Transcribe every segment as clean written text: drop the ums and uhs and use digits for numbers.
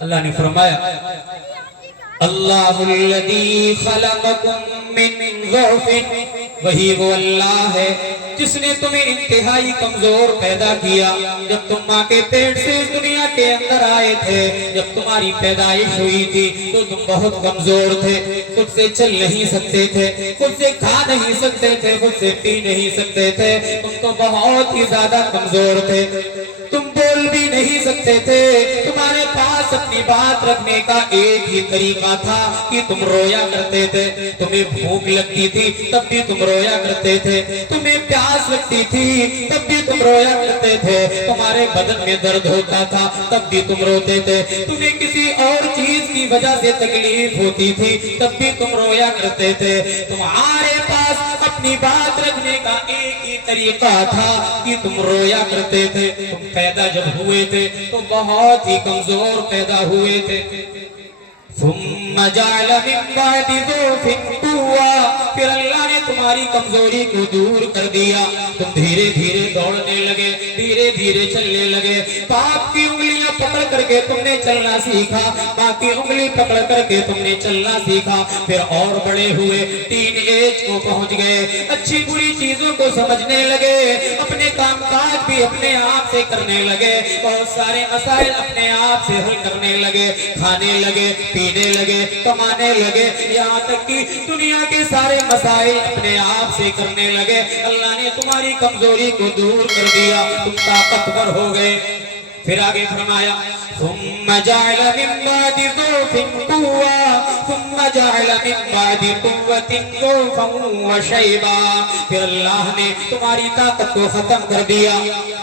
اللہ نے فرمایا اللہ الذی خلقکم من ضعف، وہی وہ اللہ ہے جس نے تمہیں انتہائی کمزور پیدا کیا۔ جب تم ماں کے پیٹ سے اس دنیا کے اندر آئے تھے، جب تمہاری پیدائش ہوئی تھی تو تم بہت کمزور تھے، خود سے چل نہیں سکتے تھے، خود سے کھا نہیں سکتے تھے، خود سے پی نہیں سکتے تھے، تم تو بہت ہی زیادہ کمزور تھے، تم بول بھی نہیں سکتے تھے، تمہارے پاس اپنی بات رکھنے کا ایک ہی طریقہ تھا کہ تم رویا کرتے تھے۔ تمہیں بھوک لگتی تھی تب بھی تم رویا کرتے تھے، تمہیں پیاس لگتی تھی تب بھی تم رویا کرتے تھے، تمہارے بدن میں درد ہوتا تھا تب بھی تم روتے تھے، تمہیں کسی اور چیز کی وجہ سے تکلیف ہوتی تھی تب بھی تم رویا کرتے تھے۔ تمہارے پاس اپنی بات رکھنے کا ایک ہی طریقہ تھا کہ تم رویا کرتے تھے۔ تم پیدا جب ہوئے تھے تو بہت ہی کمزور پیدا ہوئے تھے۔ ثم جعل من بعد ضعف قوة، پھر اللہ نے تمہاری کمزوری کو دور کر دیا، تم دھیرے دھیرے دوڑنے لگے، دھیرے دھیرے چلنے لگے، باپ کی انگلیاں پکڑ کر کے تم نے چلنا سیکھا، ماں کی انگلی پکڑ کر کے تم نے چلنا سیکھا، پھر اور بڑے ہوئے، ٹین ایج کو پہنچ گئے، اچھی بری چیزوں کو سمجھنے لگے، اپنے کام کاج بھی اپنے آپ سے کرنے لگے، بہت سارے مسائل اپنے آپ سے حل کرنے لگے، کھانے لگے، پینے لگے، کمانے لگے، یہاں تک کہ دنیا کے سارے مسائل اپنے آپ سے کرنے لگے۔ اللہ نے تمہاری کمزوری کو دور کر دیا، تم طاقتور ہو گئے۔ پھر آگے فرمایا ثم جعل من بعد ضعف قوة ثم جعل من بعد قوة ضعفا وشيبا، پھر اللہ نے تمہاری طاقت کو ختم کر دیا،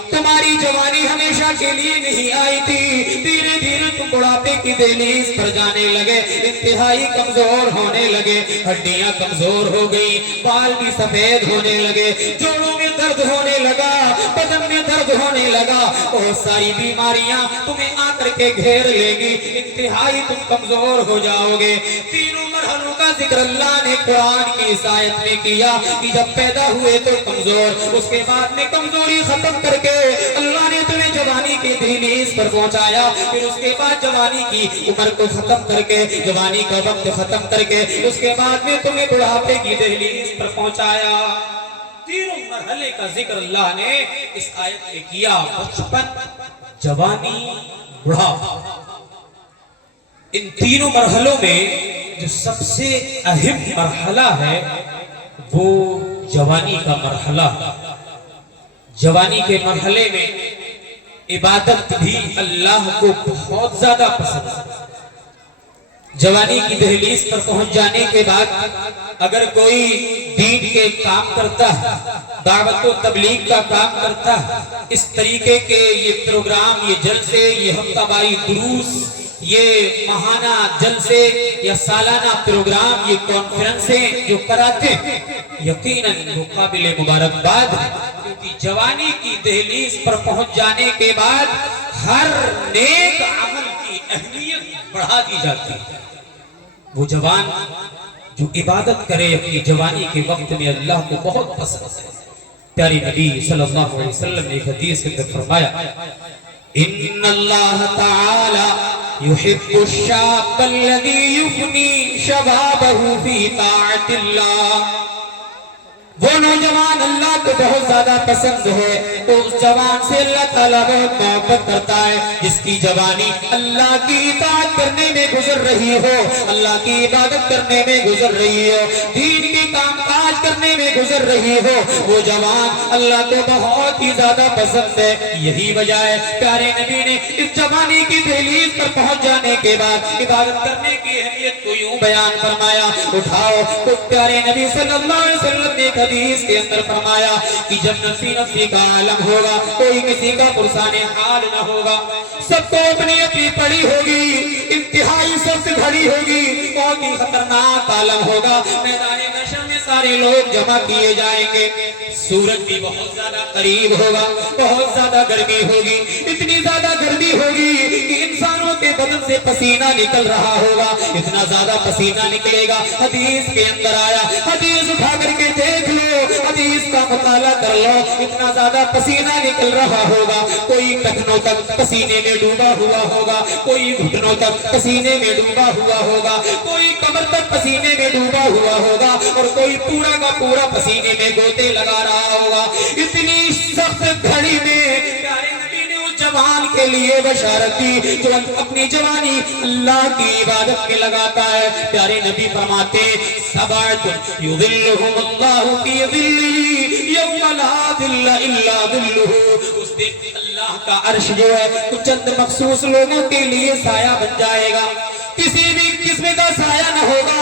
تمہاری جوانی ہمیشہ کے لیے نہیں آئی تھی، دھیرے دھیرے تم بڑھاپے کی دہلیز پر جانے لگے، انتہائی کمزور ہونے لگے، ہڈیاں کمزور ہو گئی، بال بھی سفید ہونے لگے، جوڑوں میں درد ہونے لگا، بدن میں درد ہونے لگا، بہت ساری بیماریاں تمہیں آ کر کے گھیر لے گی، انتہائی تم کمزور ہو جاؤ گے۔ تینوں مرحلوں کا ذکر اللہ نے قرآن کی اس آیت میں کیا کہ جب پیدا ہوئے تو کمزور، اس کے بعد میں کمزوری ختم کر کے اللہ نے تمہیں جوانی کی دہلیز پر پہنچایا، پھر اس کے بعد جوانی کی عمر کو ختم کر کے، جوانی کا وقت ختم کر کے، اس کے بعد میں تمہیں بڑھاپے کی دہلیز پر پہنچایا۔ تینوں مرحلے کا ذکر اللہ نے اس آیت میں کیا، بچپن، جوانی، بڑھاپا۔ ان تینوں مرحلوں میں جو سب سے اہم مرحلہ ہے وہ جوانی کا مرحلہ۔ جوانی کے مرحلے میں عبادت بھی اللہ کو بہت زیادہ پسند ہے۔ جوانی کی دہلیز پر پہنچ جانے کے بعد اگر کوئی دین کے کام کرتا ہے، دعوت و تبلیغ کا کام کرتا ہے، اس طریقے کے یہ پروگرام، یہ جلسے، یہ ہفتہ واری دروس، یہ ماہانہ جلسے یا سالانہ پروگرام، یہ کانفرنسیں جو کراتے ہیں، یقیناً وہ قابل مبارکباد ہے، کیونکہ جوانی کی دہلیز پر پہنچ جانے کے بعد ہر نیک عمل کی اہمیت بڑھا دی جاتی ہے۔ وہ جوان جو عبادت کرے اپنی جوانی کے وقت میں اللہ کو بہت پسند ہے۔ پیاری نبی صلی اللہ علیہ وسلم نے ایک حدیث کے اندر فرمایا ان اللہ تعالی یحب الشاب الذی یفنی شبابہ فی طاعت اللہ، وہ نوجوان اللہ کو بہت زیادہ پسند ہے، تو اس جوان سے اللہ تعالیٰ بہت محبت کرتا ہے جس کی جوانی اللہ کی اطاعت کرنے میں گزر رہی ہو، اللہ کی عبادت کرنے میں گزر رہی ہو، دین کی کام کاج کرنے میں گزر رہی ہو، وہ جوان اللہ کو بہت ہی زیادہ پسند ہے۔ یہی وجہ ہے پیارے نبی نے اس جوانی کی دہلیز پر پہنچ جانے کے بعد عبادت کرنے کی اہمیت کو یوں بیان فرمایا، اٹھاؤ تو پیارے نبی صلی اللہ علیہ وسلم نے حدیث کے اندر فرمایا کہ جب نفسی نفسی کا عالم ہوگا، کوئی کسی کا پرسان حال نہ ہوگا، سب کو اپنی اپنی پڑی ہوگی، انتہائی سخت گھڑی ہوگی، بہت ہی خطرناک عالم ہوگا، میدان محشر میں سارے لوگ جمع کیے جائیں گے، سورج بھی بہت زیادہ قریب ہوگا، بہت زیادہ گرمی ہوگی، اتنی زیادہ گرمی ہوگی کہ انسانوں کے بدن سے پسینہ نکل رہا ہوگا، اتنا زیادہ پسینہ نکلے گا۔ حدیث کے اندر آیا، حدیث اٹھا کر کے دیکھ لو، حدیث کا مطالعہ کر لو، اتنا زیادہ پسینہ نکل رہا ہوگا، کوئی ٹخنوں تک پسینے میں ڈوبا ہوا ہوگا، کوئی گھٹنوں تک پسینے میں ڈوبا ہوا ہوگا، کوئی کمر تک پسینے میں ڈوبا ہوا ہوگا، اور کوئی پورا کا پورا پسینے میں گوتے لگا رہا ہوگا۔ اتنی سخت گھڑی میں پیارے نبی نے اس جوان کے لیے بشارت دی جو اپنی جوانی اللہ کی عبادت میں لگاتا ہے۔ پیارے نبی فرماتے سبعۃ یظلھم اللہ فی ظلہ یوم لا ظل الا ظلہ، اس دن اللہ کا عرش جو ہے کچھ چند مخصوص لوگوں کے لیے سایہ بن جائے گا، کسی بھی قسم کا سایہ نہ ہوگا،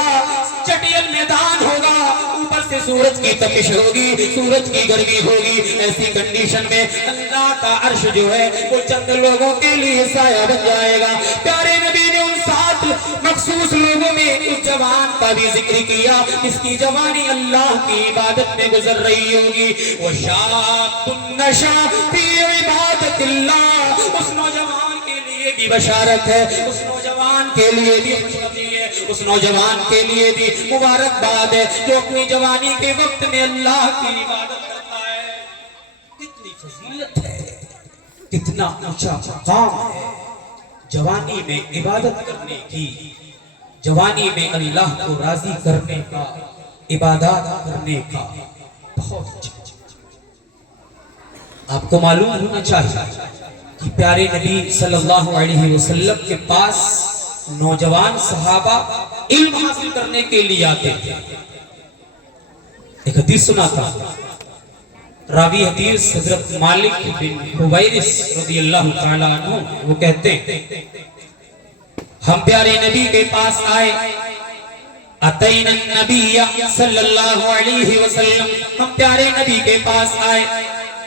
چٹیل میدان ہوگا، اوپر سے سورج کی تپش ہوگی، سورج کی گرمی ہوگی، ایسی کنڈیشن میں اللہ کا عرش جو ہے وہ چند لوگوں کے لیے سایہ بن جائے گا۔ پیارے نبی نے ان 7 مخصوص لوگوں میں اس جوان کا بھی ذکر کیا جس کی جوانی اللہ کی عبادت میں گزر رہی ہوگی۔ وَشَابٌ نَشَأَ فِي عِبَادَةِ اللَّهِ، اس نوجوان کے لیے بھی بشارت ہے، اس نوجوان کے لیے بھی خوشخبری ہے، اس نوجوان کے لیے بھی مبارکباد ہے جو اپنی جوانی کے وقت میں اللہ کی عبادت کرتا ہے۔ کتنی فضیلت ہے، کتنا اونچا مقام ہے جوانی میں عبادت کرنے کی، جوانی میں اللہ کو راضی کرنے کا، عبادات کرنے کا، بہت اچھا۔ آپ کو معلوم ہونا چاہیے کہ پیارے نبی صلی اللہ علیہ وسلم کے پاس نوجوان صحابہ علم حاصل کرنے کے لیے آتے تھے۔ ایک حدیث سنا تھا، راوی حدیث حضرت مالک بن حویرث رضی اللہ تعالیٰ عنہ، وہ کہتے ہیں ہم پیارے نبی کے پاس آئے، اتینا النبی صلی اللہ علیہ وسلم، ہم پیارے نبی کے پاس آئے۔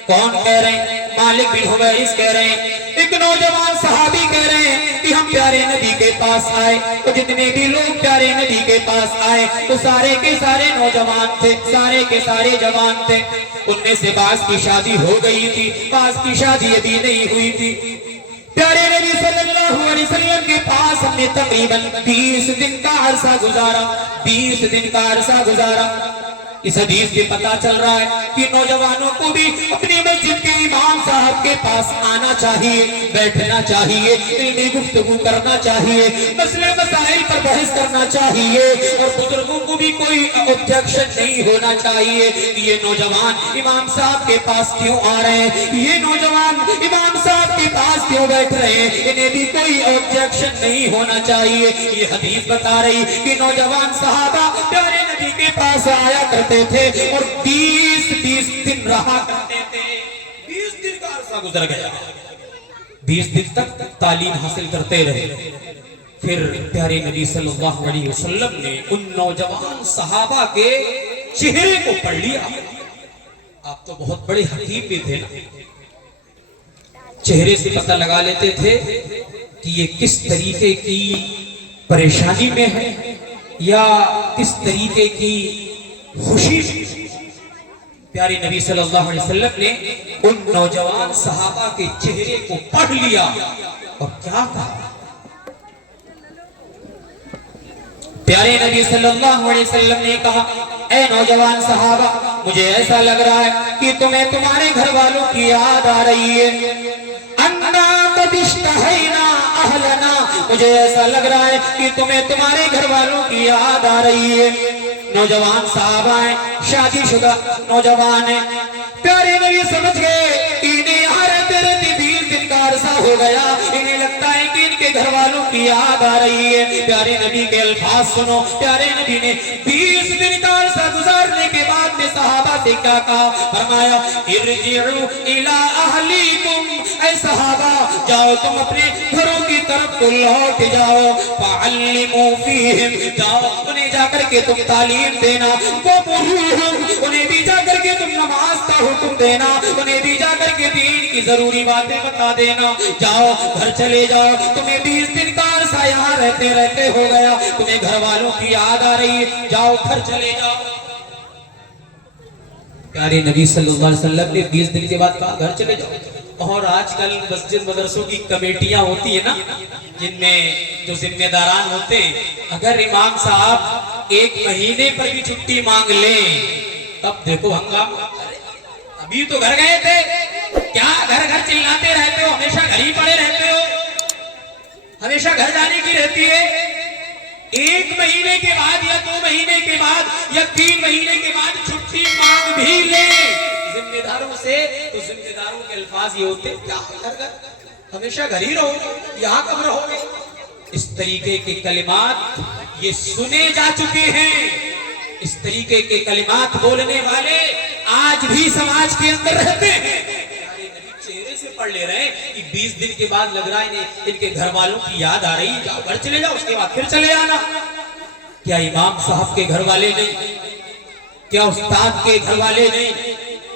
کون کہہ رہے ہیں؟ مالک بن حویرث کہہ رہے ہیں، ایک نوجوان صحابی کہہ رہے ہیں کہ ہم پیارے نبی کے پاس آئے، تو جتنے بھی لوگ پیارے نبی کے پاس آئے تو سارے کے سارے نوجوان تھے، سارے کے سارے جوان تھے، ان میں سے بعض کی شادی ہو گئی تھی، بعض کی شادی ابھی نہیں ہوئی تھی۔ پیارے نبی صلی اللہ علیہ وسلم کے پاس ہم نے تقریباً 20 دن کا عرصہ گزارا، 20 دن کا عرصہ گزارا۔ اس حدیث سے پتا چل رہا ہے کہ نوجوانوں کو بھی اپنی مسجد کے امام صاحب کے پاس آنا چاہیے، بیٹھنا چاہیے، علمی گفتگو کرنا چاہیے، مسئلے مسائل پر بحث کرنا چاہیے، اور بزرگوں کو بھی کوئی آبجیکشن نہیں ہونا چاہیے کہ یہ نوجوان امام صاحب کے پاس کیوں آ رہے ہیں، یہ نوجوان امام صاحب کے پاس کیوں بیٹھ رہے ہیں، انہیں بھی کوئی آبجیکشن نہیں ہونا چاہیے۔ یہ حدیث بتا رہی کہ نوجوان صحابہ پیارے نبی کے پاس آیا کرتے تھے اور 20 دن رہا کرتے تھے۔ 20 دن کا عرصہ گزر گیا، 20 دن تک تعلیم حاصل کرتے رہے۔ پھر پیارے نبی صلی اللہ علیہ وسلم نے ان نوجوان صحابہ کے چہرے کو پڑھ لیا۔ آپ تو بہت بڑے حکیم بھی تھے نا، چہرے سے پتہ لگا لیتے تھے کہ یہ کس طریقے کی پریشانی میں ہے یا کس طریقے کی خوشی میں۔ پیارے نبی صلی اللہ علیہ وسلم نے ان نوجوان صحابہ کے چہرے کو پڑھ لیا اور کیا کہا؟ پیارے نبی صلی اللہ علیہ وسلم نے کہا، اے نوجوان صحابہ، مجھے ایسا لگ رہا ہے کہ تمہیں تمہارے گھر والوں کی یاد آ رہی ہے۔ انا قد اشتہینا اہلنا، مجھے ایسا لگ رہا ہے کہ تمہیں تمہارے گھر والوں کی یاد آ رہی ہے۔ نوجوان صحابہ ہیں، شادی شدہ نوجوان ہیں، پیارے نبی سمجھ گئے انہیں یہاں رہتے رہتے 20 دن کا عرصہ ہو گیا، انہیں لگتا ہے کہ ان کے گھر والوں کی یاد آ رہی ہے۔ پیارے نبی کے الفاظ سنو، پیارے نبی نے 20 دن کا عرصہ گزارنے کے بعد میں صحابہ سے کیا کہا؟ فرمایا ارجعوا الی اہلیکم، اے صحابہ جاؤ تم اپنے گھروں کی طرف کو لوٹ جاؤ، فعلموا فیہم، جاؤ انہیں جا کر کے تم تعلیم دینا، ومروہم، انہیں بھی جا کر کے تم نماز کا حکم دینا، انہیں بھی جا کر کے دین کی ضروری باتیں بتا دینا۔ جاؤ گھر چلے جاؤ، تمہیں 20 دن کا عرصہ یہاں رہتے رہتے ہو گیا، تمہیں گھر والوں کی یاد آ رہی ہے، جاؤ گھر چلے جاؤ۔ پیارے نبی صلی اللہ علیہ وسلم نے 20 دن کے بعد کہا گھر چلے جاؤ، اور آج کل مسجد مدرسوں کی کمیٹیاں ہوتی ہیں نا، جن میں جو ذمہ داران ہوتے ہیں، اگر امام صاحب 1 مہینے پر بھی چھٹی مانگ لیں تب دیکھو ہنگامہ، ابھی تو گھر گئے تھے، کیا گھر گھر چلاتے رہتے ہو، ہمیشہ گھر ہی پڑے رہتے ہو، ہمیشہ گھر جانے کی رہتی ہے۔ 1 مہینے کے بعد یا 2 مہینے کے بعد یا 3 مہینے کے بعد چھٹی مانگ بھی لیں ذمہ داروں سے، تو ذمہ داروں کے الفاظ یہ ہوتے ہیں، کیا گھر گھر ہمیشہ گھر ہی رہو گے، یہاں کب رہو گے؟ اس طریقے کے کلمات یہ سنے جا چکے ہیں، اس طریقے کے کلمات بولنے والے آج بھی سماج کے اندر رہتے ہیں۔ چہرے سے پڑھ لے رہے ہیں کہ 20 دن کے بعد لگ رہا ہے ان کے گھر والوں کی یاد آ رہی، جاؤ گھر چلے جاؤ، اس کے بعد پھر چلے آنا۔ کیا امام صاحب کے گھر والے نہیں؟ کیا استاد کے گھر والے نہیں؟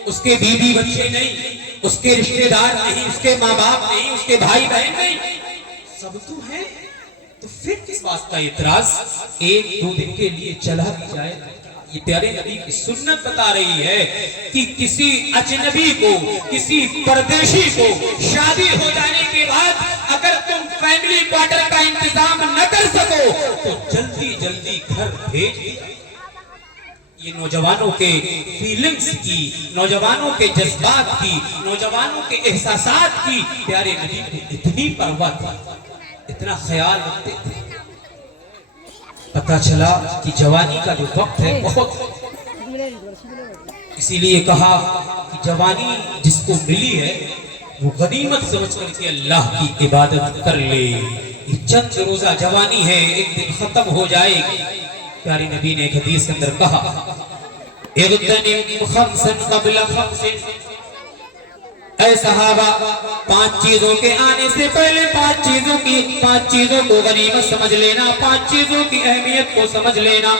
اس کے بیوی بچے نہیں؟ اس کے رشتہ دار نہیں؟ اس کے ماں باپ نہیں؟ اس کے بھائی بہن نہیں؟ سب تو ہیں، تو پھر کس بات کا اعتراض؟ 1-2 دن کے لیے چلا بھی جائے۔ یہ پیارے نبی کی سنت بتا رہی ہے کہ کسی اجنبی کو، کسی پردیشی کو شادی ہو جانے کے بعد اگر تم فیملی کوارٹر کا انتظام نہ کر سکو تو جلدی جلدی گھر بھیج دیا۔ یہ نوجوانوں کے فیلنگز کی، نوجوانوں کے جذبات کی، نوجوانوں کے احساسات کی پیارے نبی کو اتنی پرواہ تھی، اتنا خیال رکھتے تھے۔ پتہ چلا کہ جوانی کا جو وقت ہے بہت، اسی لیے کہا کہ جوانی جس کو ملی ہے وہ غنیمت سمجھ کر کے اللہ کی عبادت کر لے۔ یہ چند روزہ جوانی ہے، ایک دن ختم ہو جائے گی۔ پیارے نبی نے ایک حدیث کے اندر کہا، اغتنم خمسا قبل خمس، اے صحابہ 5 چیزوں کے آنے سے پہلے 5 چیزوں کو غنیمت سمجھ لینا، 5 چیزوں کی اہمیت کو سمجھ لینا۔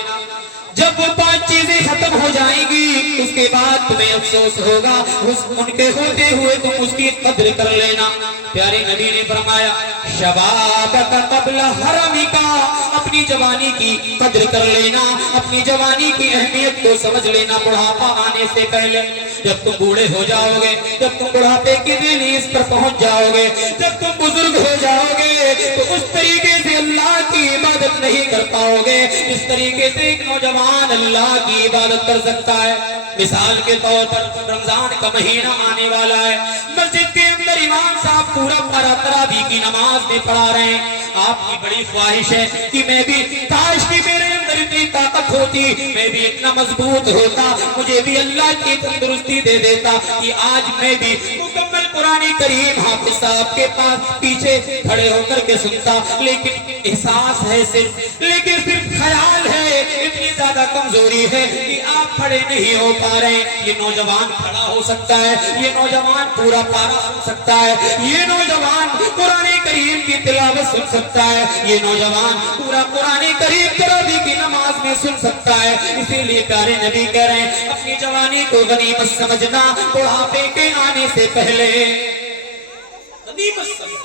جب وہ 5 چیزیں ختم ہو جائیں گی اس کے بعد تمہیں افسوس ہوگا، ان کے ہوتے ہوئے تم اس کی قدر کر لینا۔ پیارے نبی نے فرمایا، شبابک قبل حرمک، اپنی جوانی کی قدر کر لینا، اپنی جوانی کی اہمیت کو سمجھ لینا بڑھاپا آنے سے پہلے۔ جب تم بوڑھے ہو جاؤ گے، جب تم بڑھاپے کی دہلیز پر پہنچ جاؤ گے، جب تم بزرگ ہو جاؤ گے تو اس طریقے سے اللہ کی عبادت نہیں کر پاؤ گے اس طریقے سے ایک نوجوان اللہ کی عبادت کر سکتا ہے۔ مثال کے طور پر رمضان کا مہینہ آنے والا ہے، مسجد کے اندر امام صاحب پورا پارہ تراویح کی نماز میں پڑھا رہے ہیں۔ آپ کی بڑی خواہش ہے کہ میں بھی، کاش کہ میرے اندر اتنی طاقت ہوتی، میں بھی اتنا مضبوط ہوتا، مجھے بھی اللہ کی تندرستی دے دیتا کہ آج میں بھی مکمل قرآن کریم حافظ صاحب کے پاس پیچھے کھڑے ہو کر کے سنتا۔ لیکن احساس ہے لیکن صرف خیال ہے، اتنی زیادہ کمزوری ہے کہ آپ کھڑے نہیں ہو پا رہے۔ یہ نوجوان کھڑا ہو سکتا ہے، یہ نوجوان پورا پارہ سن سکتا ہے، یہ نوجوان قرآن کریم کی تلاوت سن سکتا ہے، یہ نوجوان پورا قرآن کریم تراویح کی نماز میں سن سکتا ہے۔ اسی لیے پیارے نبی کہہ رہے ہیں اپنی جوانی کو غنیمت سمجھنا، بڑھاپے کے آنے سے پہلے غنیمت سمجھنا۔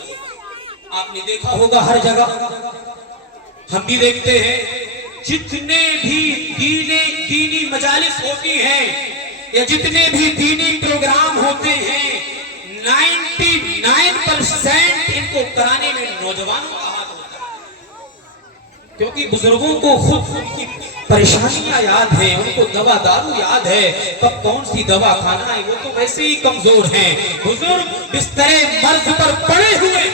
آپ نے دیکھا ہوگا ہر جگہ، ہم بھی دیکھتے ہیں، جتنے بھی دینی مجالس ہوتی ہیں یا جتنے بھی دینی پروگرام ہوتے ہیں 99% ان کو کرانے میں نوجوانوں کا ہاتھ ہوتا ہے، کیونکہ بزرگوں کو خود کی پریشانیاں یاد ہیں، ان کو دوا دارو یاد ہے، کب کون سی دوا کھانا ہے، وہ تو ویسے ہی کمزور ہیں۔ بزرگ بستر مرض پر پڑے ہوئے ہیں،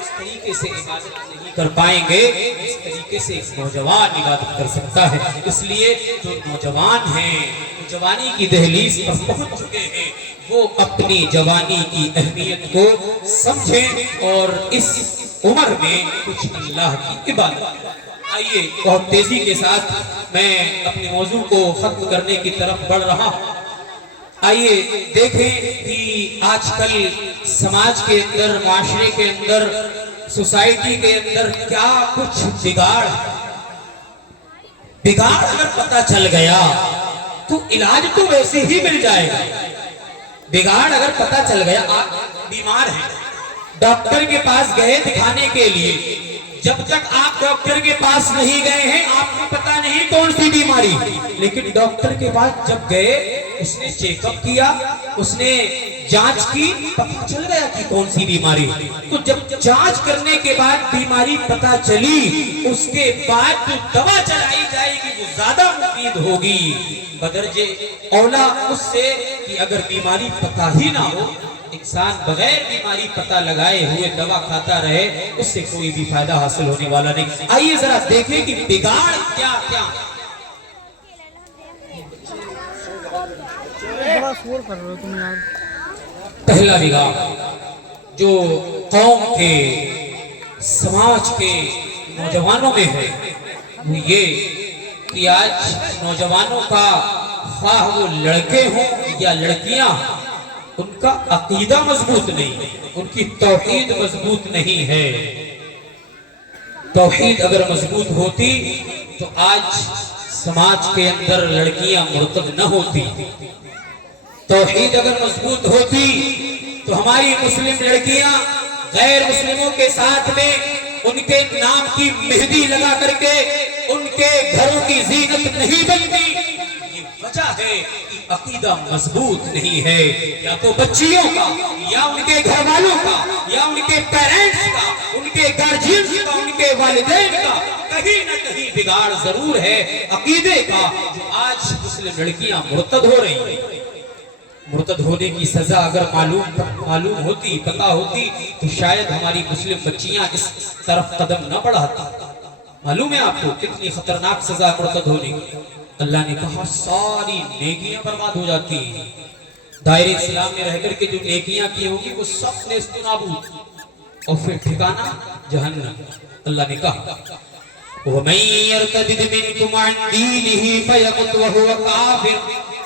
اس طریقے سے عبادت نہیں کر پائیں گے اس طریقے سے ایک نوجوان عبادت کر سکتا ہے۔ اس لیے جو نوجوان ہیں، جوانی کی دہلیز پر پہنچ چکے ہیں، وہ اپنی جوانی کی اہمیت کو سمجھیں اور اس عمر میں کچھ اللہ کی عبادت کریں۔ آئیے بہت تیزی کے ساتھ میں اپنے موضوع کو ختم کرنے کی طرف بڑھ رہا ہوں۔ آئیے دیکھیں کہ آج کل سماج کے اندر، معاشرے کے اندر، سوسائٹی کے اندر کیا کچھ بگاڑ اگر پتہ چل گیا تو علاج تو ویسے ہی مل جائے گا۔ بگاڑ اگر پتہ چل گیا، آپ بیمار ہیں، ڈاکٹر کے پاس گئے دکھانے کے لیے، جب تک آپ ڈاکٹر کے پاس نہیں گئے ہیں آپ کو پتہ نہیں کون سی بیماری، لیکن ڈاکٹر کے پاس جب گئے اس نے چیک اپ کیا، اس نے جانچ کی پتہ چل گیا کہ کون سی بیماری. تو جب جانچ کرنے کے بعد بیماری پتہ چلی اس کے بعد جو دوا چلائی جائے گی وہ زیادہ مفید ہوگی بدرجے اولا اس سے کہ اگر بیماری پتہ ہی نہ ہو انسان بغیر بیماری پتہ لگائے ہوئے دوا کھاتا رہے اس سے کوئی بھی فائدہ حاصل ہونے والا نہیں. آئیے ذرا دیکھیں کہ بگاڑ کیا کیا. پہلا بگاڑ جو قوم کے سماج کے نوجوانوں میں ہے وہ یہ کہ آج نوجوانوں کا خواہ وہ لڑکے ہوں یا لڑکیاں ان کا عقیدہ مضبوط نہیں ہے, ان کی توحید مضبوط نہیں ہے. توحید اگر مضبوط ہوتی تو آج سماج کے اندر لڑکیاں مرتد نہ ہوتی. توحید اگر مضبوط ہوتی تو ہماری مسلم لڑکیاں غیر مسلموں کے ساتھ میں ان کے نام کی مہندی لگا کر کے ان کے گھروں کی زینت نہیں بنتی. یہ وجہ ہے کہ عقیدہ مضبوط نہیں ہے. یا تو بچیوں کا یا ان کے گھر والوں کا یا ان کے پیرنٹس کا, ان کے گارجینز کا, ان کے والدین کا کہیں نہ کہیں بگاڑ ضرور ہے عقیدے کا. جو آج مسلم لڑکیاں مرتد ہو رہی ہیں, مرتد ہونے کی سزا اگر معلوم ہوتی پتہ ہوتی تو شاید ہماری مسلم بچیاں اس طرف قدم نہ بڑھاتی. معلوم ہے آپ کو کتنی خطرناک سزا مرتد ہونے کی. اللہ نے کہا ساری نیکیاں برباد ہو جاتی ہیں. دائرے اسلام میں رہ کر کے جو نیکیاں کی ہوگی وہ سب نیست و نابود اور پھر ٹھکانہ جہنم. اللہ نے کہا وَمَن يَرْتَدِدْ مِنْكُمْ عَنْ دِينِهِ فَيَمُتْ وَهُوَ كَافِرٌ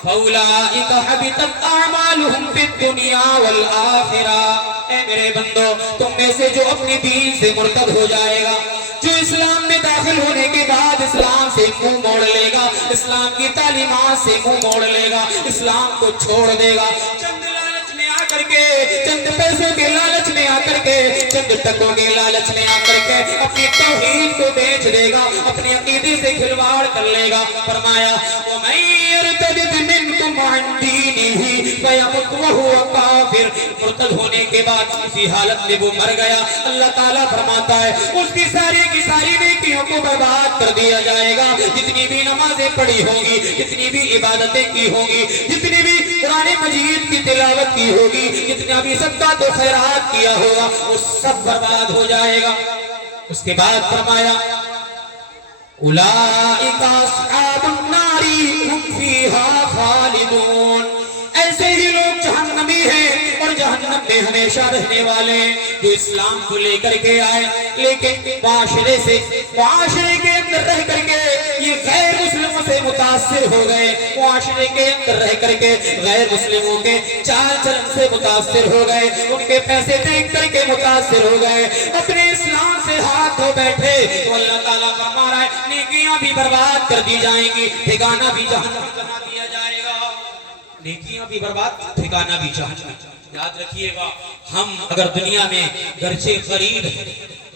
فَأُولَئِكَ حَبِطَتْ أَعْمَالُهُمْ فِي الدُّنْيَا وَالْآخِرَةِ. اے میرے بندو تم میں سے جو اپنے دین سے مرتد ہو جائے گا, جو اسلام میں داخل ہونے کے بعد اسلام سے منہ موڑ لے گا, اسلام کی تعلیمات سے منہ موڑ لے گا, اسلام کو چھوڑ دے گا, چند لالچ میں آ کر کے, چند پیسوں کے لالچ میں آ کر کے, چند ٹکوں کے لالچ میں آ کر کے اپنی توحید کو بیچ دے گا, اپنے عقیدے سے کھلواڑ کر لے گا. فرمایا وَمَن يَرْتَدِدْ مِنْكُمْ عَنْ دِينِهِ فَيَمُتْ وَهُوَ كَافِرٌ. مرتد ہونے کے بعد اسی حالت میں وہ مر گیا. اللہ تعالیٰ فرماتا ہے اس کی ساری نیکیوں کو برباد کر دیا جائے گا. جتنی بھی نمازیں پڑھی ہوں گی, جتنی بھی عبادتیں کی ہوں گی, جتنی بھی قرآن مجید کی تلاوت کی ہوگی, جتنا بھی صدقات و خیرات کیا ہوگا وہ سب برباد ہو جائے گا. اس کے بعد فرمایا اولئک اصحاب النار هم فیہا خالدون. ایسے ہی لوگ جہنمی ہیں اور جہنم میں ہمیشہ رہنے والے ہیں جو اسلام کو لے کر کے آئے لیکن معاشرے کے اندر رہ کر کے یہ غیر مسلموں سے متاثر ہو گئے, معاشرے کے اندر رہ کر کے غیر مسلموں کے چال چلن سے متاثر ہو گئے, ان کے پیسے دیکھ کر کے متاثر ہو گئے, اپنے اسلام سے ہاتھ دھو بیٹھے. تو اللہ تعالیٰ فرما رہا ہے نیکیاں بھی برباد کر دی جائیں گی, ٹھکانہ بھی جہنم بنا دیا جائے گا. نیکیاں بھی برباد, ٹھکانہ بھی جہنم. یاد رکھیے گا ہم اگر دنیا میں گرچہ غریب ہیں,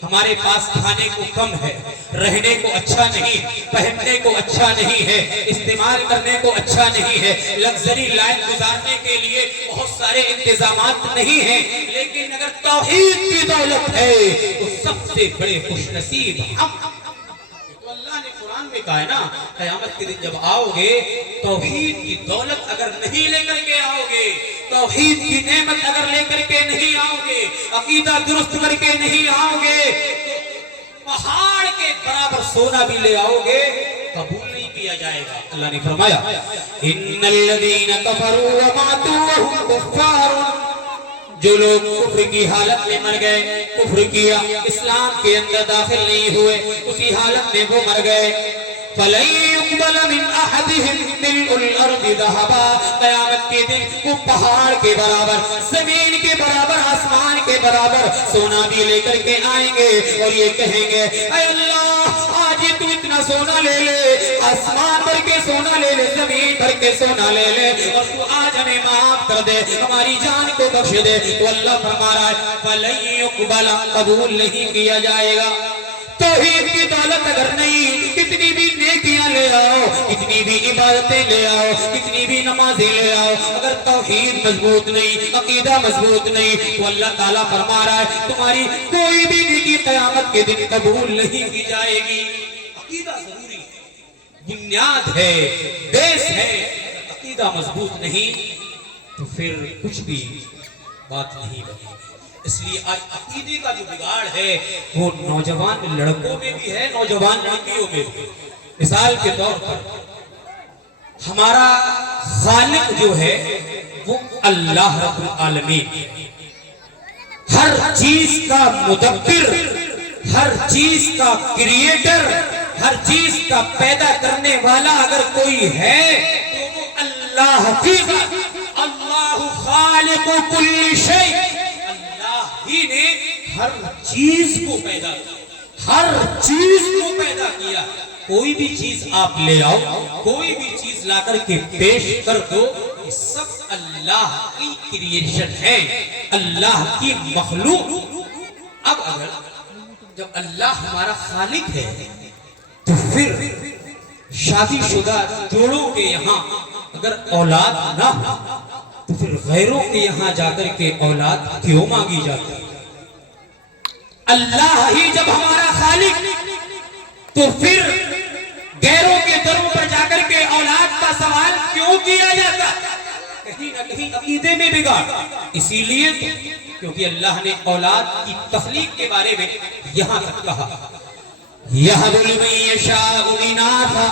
ہمارے پاس کھانے کو کم ہے, رہنے کو اچھا نہیں, پہننے کو اچھا نہیں ہے, استعمال کرنے کو اچھا نہیں ہے, لگزری لائف گزارنے کے لیے بہت سارے انتظامات نہیں ہیں, لیکن اگر توحید کی دولت ہے تو سب سے بڑے خوش نصیب ہم. اللہ نے قرآن میں کہا ہے نا قیامت کے دن جب آؤ گے توحید کی دولت اگر نہیں لے کر کے آؤ گے, توحید کی نعمت اگر لے کر کے نہیں آؤ گے, عقیدہ درست کر کے نہیں آؤ گے تو پہاڑ کے برابر سونا بھی لے آؤ گے قبول نہیں کیا جائے گا. اللہ نے فرمایا ان الذین کفروا وماتوا وهم کفار. جو لوگ کفر کی حالت میں مر گئے, کفر کیا, اسلام کے اندر داخل نہیں ہوئے, اسی حالت میں وہ مر گئے, فَلَن يُقْبَلَ مِنْ أَحَدِهِمْ مِلْءُ الْأَرْضِ ذَهَبًا. قیامت کے دن وہ پہاڑ کے برابر, زمین کے برابر, آسمان کے برابر سونا بھی لے کر کے آئیں گے اور یہ کہیں گے اے اللہ آج تو اتنا سونا لے لے, آسمان بھر کے سونا لے لے, زمین بھر کے سونا لے لے, اور تو آج ہمیں معاف کر دے, ہماری جان کو بخش دے. تو اللہ فرما رہا ہے فَلَن يُقْبَلَ, قبول نہیں کیا جائے گا. توحید کی دولت اگر نہیں, کتنی بھی نیکیاں لے آؤ، کتنی بھی عبادتیں لے آؤ، کتنی بھی نمازیں لے آؤ، اگر توحید مضبوط نہیں، عقیدہ مضبوط نہیں، تو اللہ تعالیٰ فرما رہا ہے تمہاری کوئی بھی نیکی قیامت کے دن قبول نہیں کی جائے گی۔ عقیدہ ضروری ہے، بنیاد ہے، بیس ہے۔ عقیدہ مضبوط نہیں تو پھر کچھ بھی بات نہیں بنے گی۔ اس لیے آج عقیدے کا جو بگاڑ ہے وہ نوجوان لڑکوں میں بھی ہے، نوجوان لڑکیوں میں بھی۔ مثال کے طور پر ہمارا خالق جو ہے وہ اللہ رب العالمین، ہر چیز کا مدبر، ہر چیز کا کریٹر، ہر چیز کا پیدا کرنے والا اگر کوئی ہے تو وہ اللہ کی ذات، اللہ خالق کل شیء، اللہ ہی نے ہر چیز کو پیدا کیا، ہر چیز کو پیدا کیا۔ کوئی بھی چیز آپ لے آؤ، کوئی بھی چیز لا کر کے پیش کر دو، یہ سب اللہ کی کریشن ہے، اللہ کی مخلوق۔ اب اگر جب اللہ ہمارا خالق ہے تو پھر شادی شدہ جوڑوں کے یہاں اگر اولاد نہ ہو تو پھر غیروں کے یہاں جا کر کے اولاد کیوں مانگی جاتی ہے؟ اللہ ہی جب ہمارا خالق تو پھر غیروں کے دروں پر جا کر کے اولاد کا سوال کیوں کیا جاتا؟ کہیں نہ کہیں عقیدے میں بگاڑ۔ اسی لیے کیونکہ اللہ نے اولاد کی تخلیق کے بارے میں یہاں تک کہا یَهَبُ لِمَن يَشَاءُ إِنَاثًا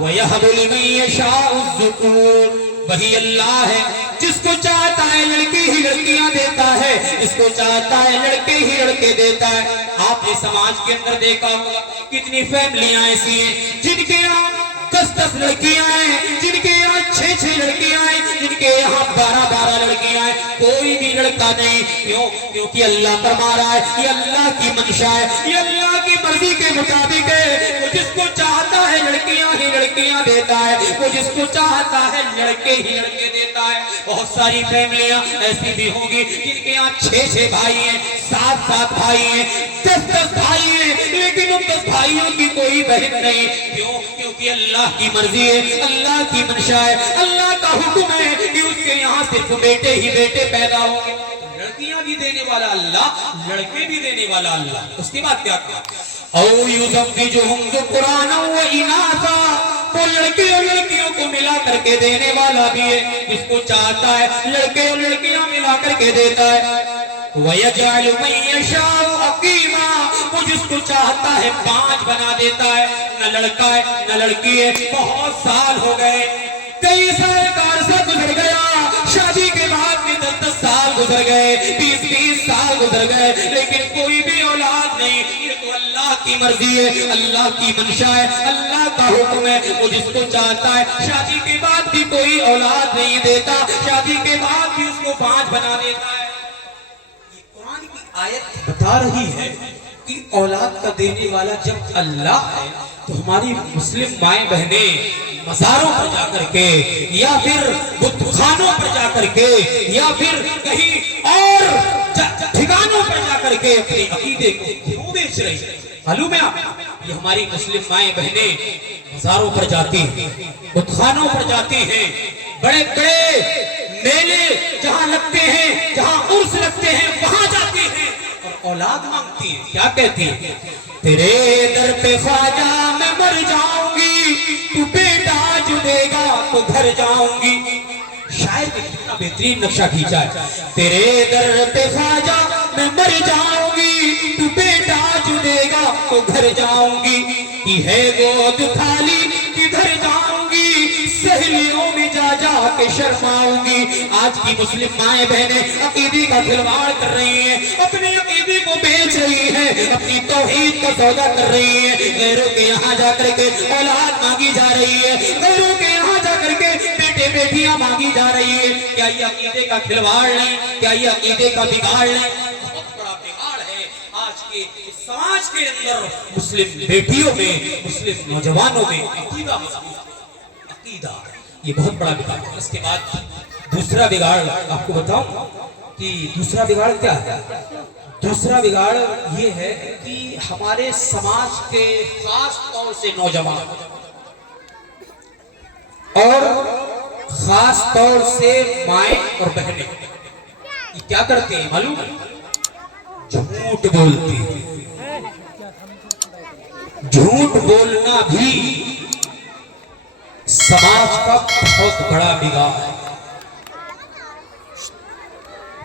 وَيَهَبُ لِمَن يَشَاءُ الذُّكُورَ۔ وہی اللہ ہے جس کو چاہتا ہے لڑکی ہی لڑکیاں دیتا ہے، جس کو چاہتا ہے لڑکے ہی لڑکے دیتا ہے۔ آپ نے سماج کے اندر دیکھا ہوگا کتنی فیملیاں ایسی ہیں جن کے یہاں 10 لڑکیاں ہیں، جن کے یہاں 6 لڑکیاں ہیں، جن کے یہاں 12 لڑکیاں ہیں، کوئی بھی لڑکا نہیں۔ کیوں؟ کیونکہ اللہ فرما رہا ہے یہ اللہ کی منشا ہے، یہ اللہ کی مرضی کے مطابق ہے۔ وہ جس کو چاہتا ہے لڑکیاں ہی لڑکیاں دیتا ہے، وہ جس کو چاہتا ہے لڑکے ہی لڑکے دیتا ہے۔ بہت ساری فیملیاں ایسی بھی ہوں گی جن کے یہاں 6 بھائی ہیں، 7 بھائی ہیں، 10 بھائی ہیں، لیکن ان 10 بھائیوں کی کوئی بہن نہیں۔ کیوں؟ کیونکہ اللہ کی مرضی ہے، اللہ کی منشا ہے، اللہ کا حکم ہے کہ اس کے یہاں صرف بیٹے ہی بیٹے پیدا ہوں گے۔ لڑکیاں بھی دینے والا اللہ، لڑکے بھی دینے والا اللہ۔ اس کے بعد کیا کہا؟ او یزوجہم ذکرانا و اناثا، تو لڑکے اور لڑکیوں کو ملا کر کے دینے والا بھی ہے، جس کو چاہتا ہے لڑکے اور لڑکیاں ملا کر کے دیتا ہے۔ وَيَجْعَلُ مَن يَشَاءُ عَقِيمًا، وہ جس کو چاہتا ہے 5 بنا دیتا ہے۔ نہ لڑکا ہے نہ لڑکی ہے، بہت سال ہو گئے، کئی سال کا عرصہ گزر گیا، شادی کے بعد میں 10 سال گزر گئے، 20 سال گزر گئے، لیکن کوئی بھی اولاد نہیں۔ یہ تو اللہ کی مرضی ہے، اللہ کی منشا ہے، اللہ کا حکم ہے۔ وہ جس کو چاہتا ہے شادی کے بعد بھی کوئی اولاد نہیں دیتا، شادی کے بعد بھی اس کو 5 بنا دیتا ہے۔ آیت بتا رہی ہے کہ اولاد کا دینے والا جب اللہ ہے تو ہماری مسلم مائیں بہنیں مزاروں پر جا کر کے یا پھر بت خانوں پر جا کر کے یا پھر کہیں اور ٹھکانوں پر جا کر کے اپنے عقیدے کو کیوں بیچ رہی ہیں؟ معلوم ہے آپ، یہ ہماری مسلم مائیں بہنیں مزاروں پر جاتی ہیں، بت خانوں پر جاتی ہیں، بڑے بڑے میلے جہاں لگتے ہیں، جہاں عرس لگتے ہیں، وہاں جاتی ہیں اور اولاد مانگتی ہیں۔ کیا کہتی ہیں؟ تیرے در پہ خواجہ میں مر جاؤں گی، تو بیٹا جو دے گا تو گھر جاؤں گی۔ شاعر نے کتنا بہترین نقشہ کھینچا ہے۔ تیرے در پہ خواجہ میں مر جاؤں گی، تو بیٹا جو دے گا تو گھر جاؤں گی۔ کی ہے گود خالی کدھر جاؤں گی، سہیلیوں میں جا جا کے شرماؤں گی۔ آج کی مسلم مائیں بہنیں عقیدے کا کھلواڑ کر رہی ہیں، اپنے عقیدے کو بیچ رہی ہیں، اپنی توحید کا سودا کر رہی ہیں، غیروں کے یہاں جا کر کے اولاد مانگی جا رہی ہے، غیروں کے یہاں جا کر کے بیٹے بیٹیاں مانگی جا رہی ہے۔ کیا یہ عقیدے کا کھلواڑ نہیں؟ کیا یہ عقیدے کا بگاڑ نہیں؟ بہت بڑا بگاڑ ہے آج کے سماج کے اندر، مسلم بیٹیوں میں، مسلم نوجوانوں میں عقیدہ مضبوط، عقیدہ یہ بہت بڑا بگاڑ ہے۔ اس کے بعد دوسرا بگاڑ آپ کو بتاؤں کہ دوسرا بگاڑ کیا ہے؟ دوسرا بگاڑ یہ ہے کہ ہمارے سماج کے خاص طور سے نوجوان اور خاص طور سے مائیں اور بہنیں یہ کیا کرتے ہیں معلوم ہے؟ جھوٹ بولتے ہیں۔ جھوٹ بولنا بھی سماج کا بہت بڑا بگاڑ ہے۔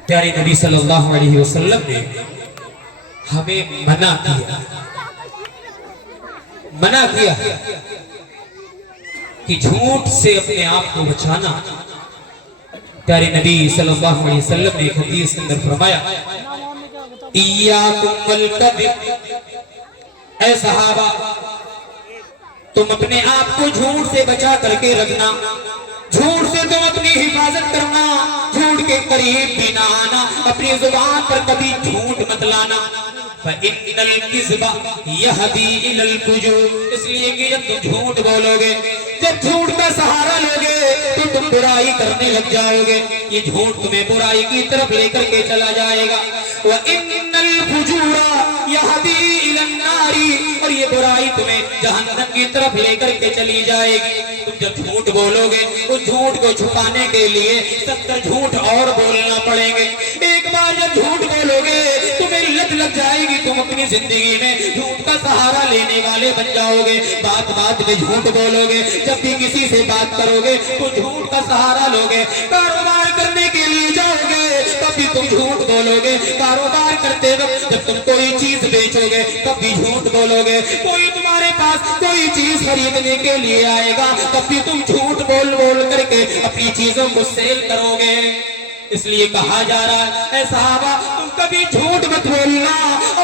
پیارے نبی صلی اللہ علیہ وسلم نے ہمیں منع کیا کہ جھوٹ سے اپنے آپ کو بچانا۔ پیارے نبی صلی اللہ علیہ وسلم نے ایک حدیث کے اندر فرمایا ایاکم والکذب، اے صحابہ تم اپنے آپ کو جھوٹ سے بچا کر کے رکھنا، جھوٹ سے تم اپنی حفاظت کرنا، جھوٹ کے قریب بھی نہ آنا، اپنی زبان پر کبھی جھوٹ مت لانا۔ فَإِنَّ الْكِذْبَ يَهْدِي إِلَى الْفُجُورِ، اس لیے کہ جب تم جھوٹ بولو گے، جب جھوٹ کا سہارا لوگے تو تم برائی کرنے لگ جاؤ گے، یہ جھوٹ تمہیں برائی کی طرف لے کر کے چلا جائے گا۔ وَإِنَّ الْفُجُورَ يَهْدِي إِلَى النَّارِ، اور یہ برائی تمہیں جہنم کی طرف لے کر کے چلی جائے گی۔ تم جب جھوٹ بولو گے اس جھوٹ کو چھپانے کے لیے 70 جھوٹ اور بولنا پڑیں گے۔ ایک بار جب جھوٹ بولو گے تمہیں لت لگ جائے گی، تم اپنی زندگی میں جھوٹ کا سہارا لینے والے بن جاؤ گے، بات بات میں جھوٹ بولو گے، جب بھی کسی سے بات کرو گے تو جھوٹ کا سہارا لو گے، کاروبار کرنے کے لیے جاؤ گے تب بھی تم جھوٹ بولو گے، کاروبار کرتے وقت جب تم کوئی چیز بیچو گے تب بھی جھوٹ بولو گے، کوئی تمہارے پاس کوئی چیز خریدنے کے لیے آئے گا تب بھی تم جھوٹ بول بول کر کے اپنی چیزوں کو سیل کرو گے۔ اس لیے کہا جا رہا ہے اے صحابہ تم کبھی جھوٹ مت بولنا،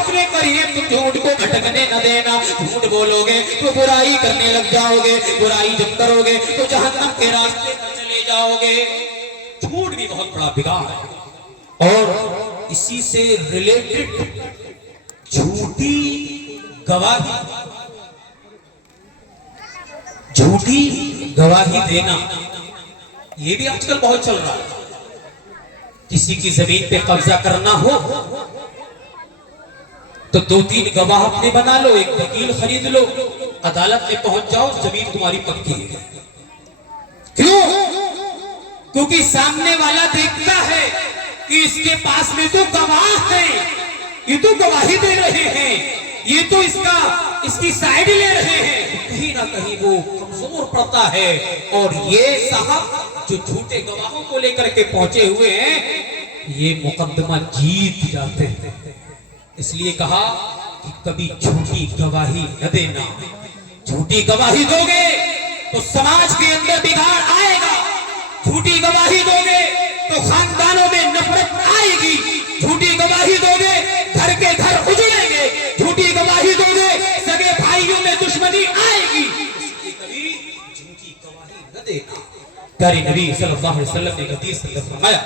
اپنے قریب تم جھوٹ کو بھٹکنے نہ دینا، جھوٹ بولو گے تو برائی کرنے لگ جاؤ گے، برائی جب کرو گے تو جہنم کے راستے پر چلے جاؤ گے۔ جھوٹ بھی بہت بڑا بگاڑ ہے، اور اسی سے ریلیٹڈ جھوٹی گواہی دینا یہ بھی آج کل بہت چل رہا ہے۔ کسی کی زمین پہ قبضہ کرنا ہو تو 2-3 گواہ اپنے بنا لو، ایک وکیل خرید لو، عدالت میں پہنچ جاؤ، زمین تمہاری پکی ہے۔ کیوں؟ کیونکہ سامنے والا دیکھتا ہے کہ اس کے پاس میں تو گواہ ہیں، یہ تو گواہی دے رہے ہیں، یہ تو اس کی سائیڈ لے رہے ہیں، کہیں نہ کہیں وہ کمزور پڑتا ہے، اور یہ صاحب جو جھوٹے گواہوں کو لے کر کے پہنچے ہوئے ہیں یہ مقدمہ جیت جاتے ہیں۔ اس لیے کہا کہ کبھی جھوٹی گواہی نہ دینا، جھوٹی گواہی دو گے تو سماج کے اندر بگاڑ آئے گا، جھوٹی گواہی دو گے تو خاندانوں میں نفرت آئے گی، جھوٹی گواہی دو گے گھر کے گھر اجڑیں گے، جھوٹی گواہی دو گے سگے بھائیوں میں دشمنی آئے گی، اس لیے کبھی جھوٹی گواہی نہ دینا۔ پیارے نبی صلی اللہ علیہ وسلم نے حدیث میں فرمایا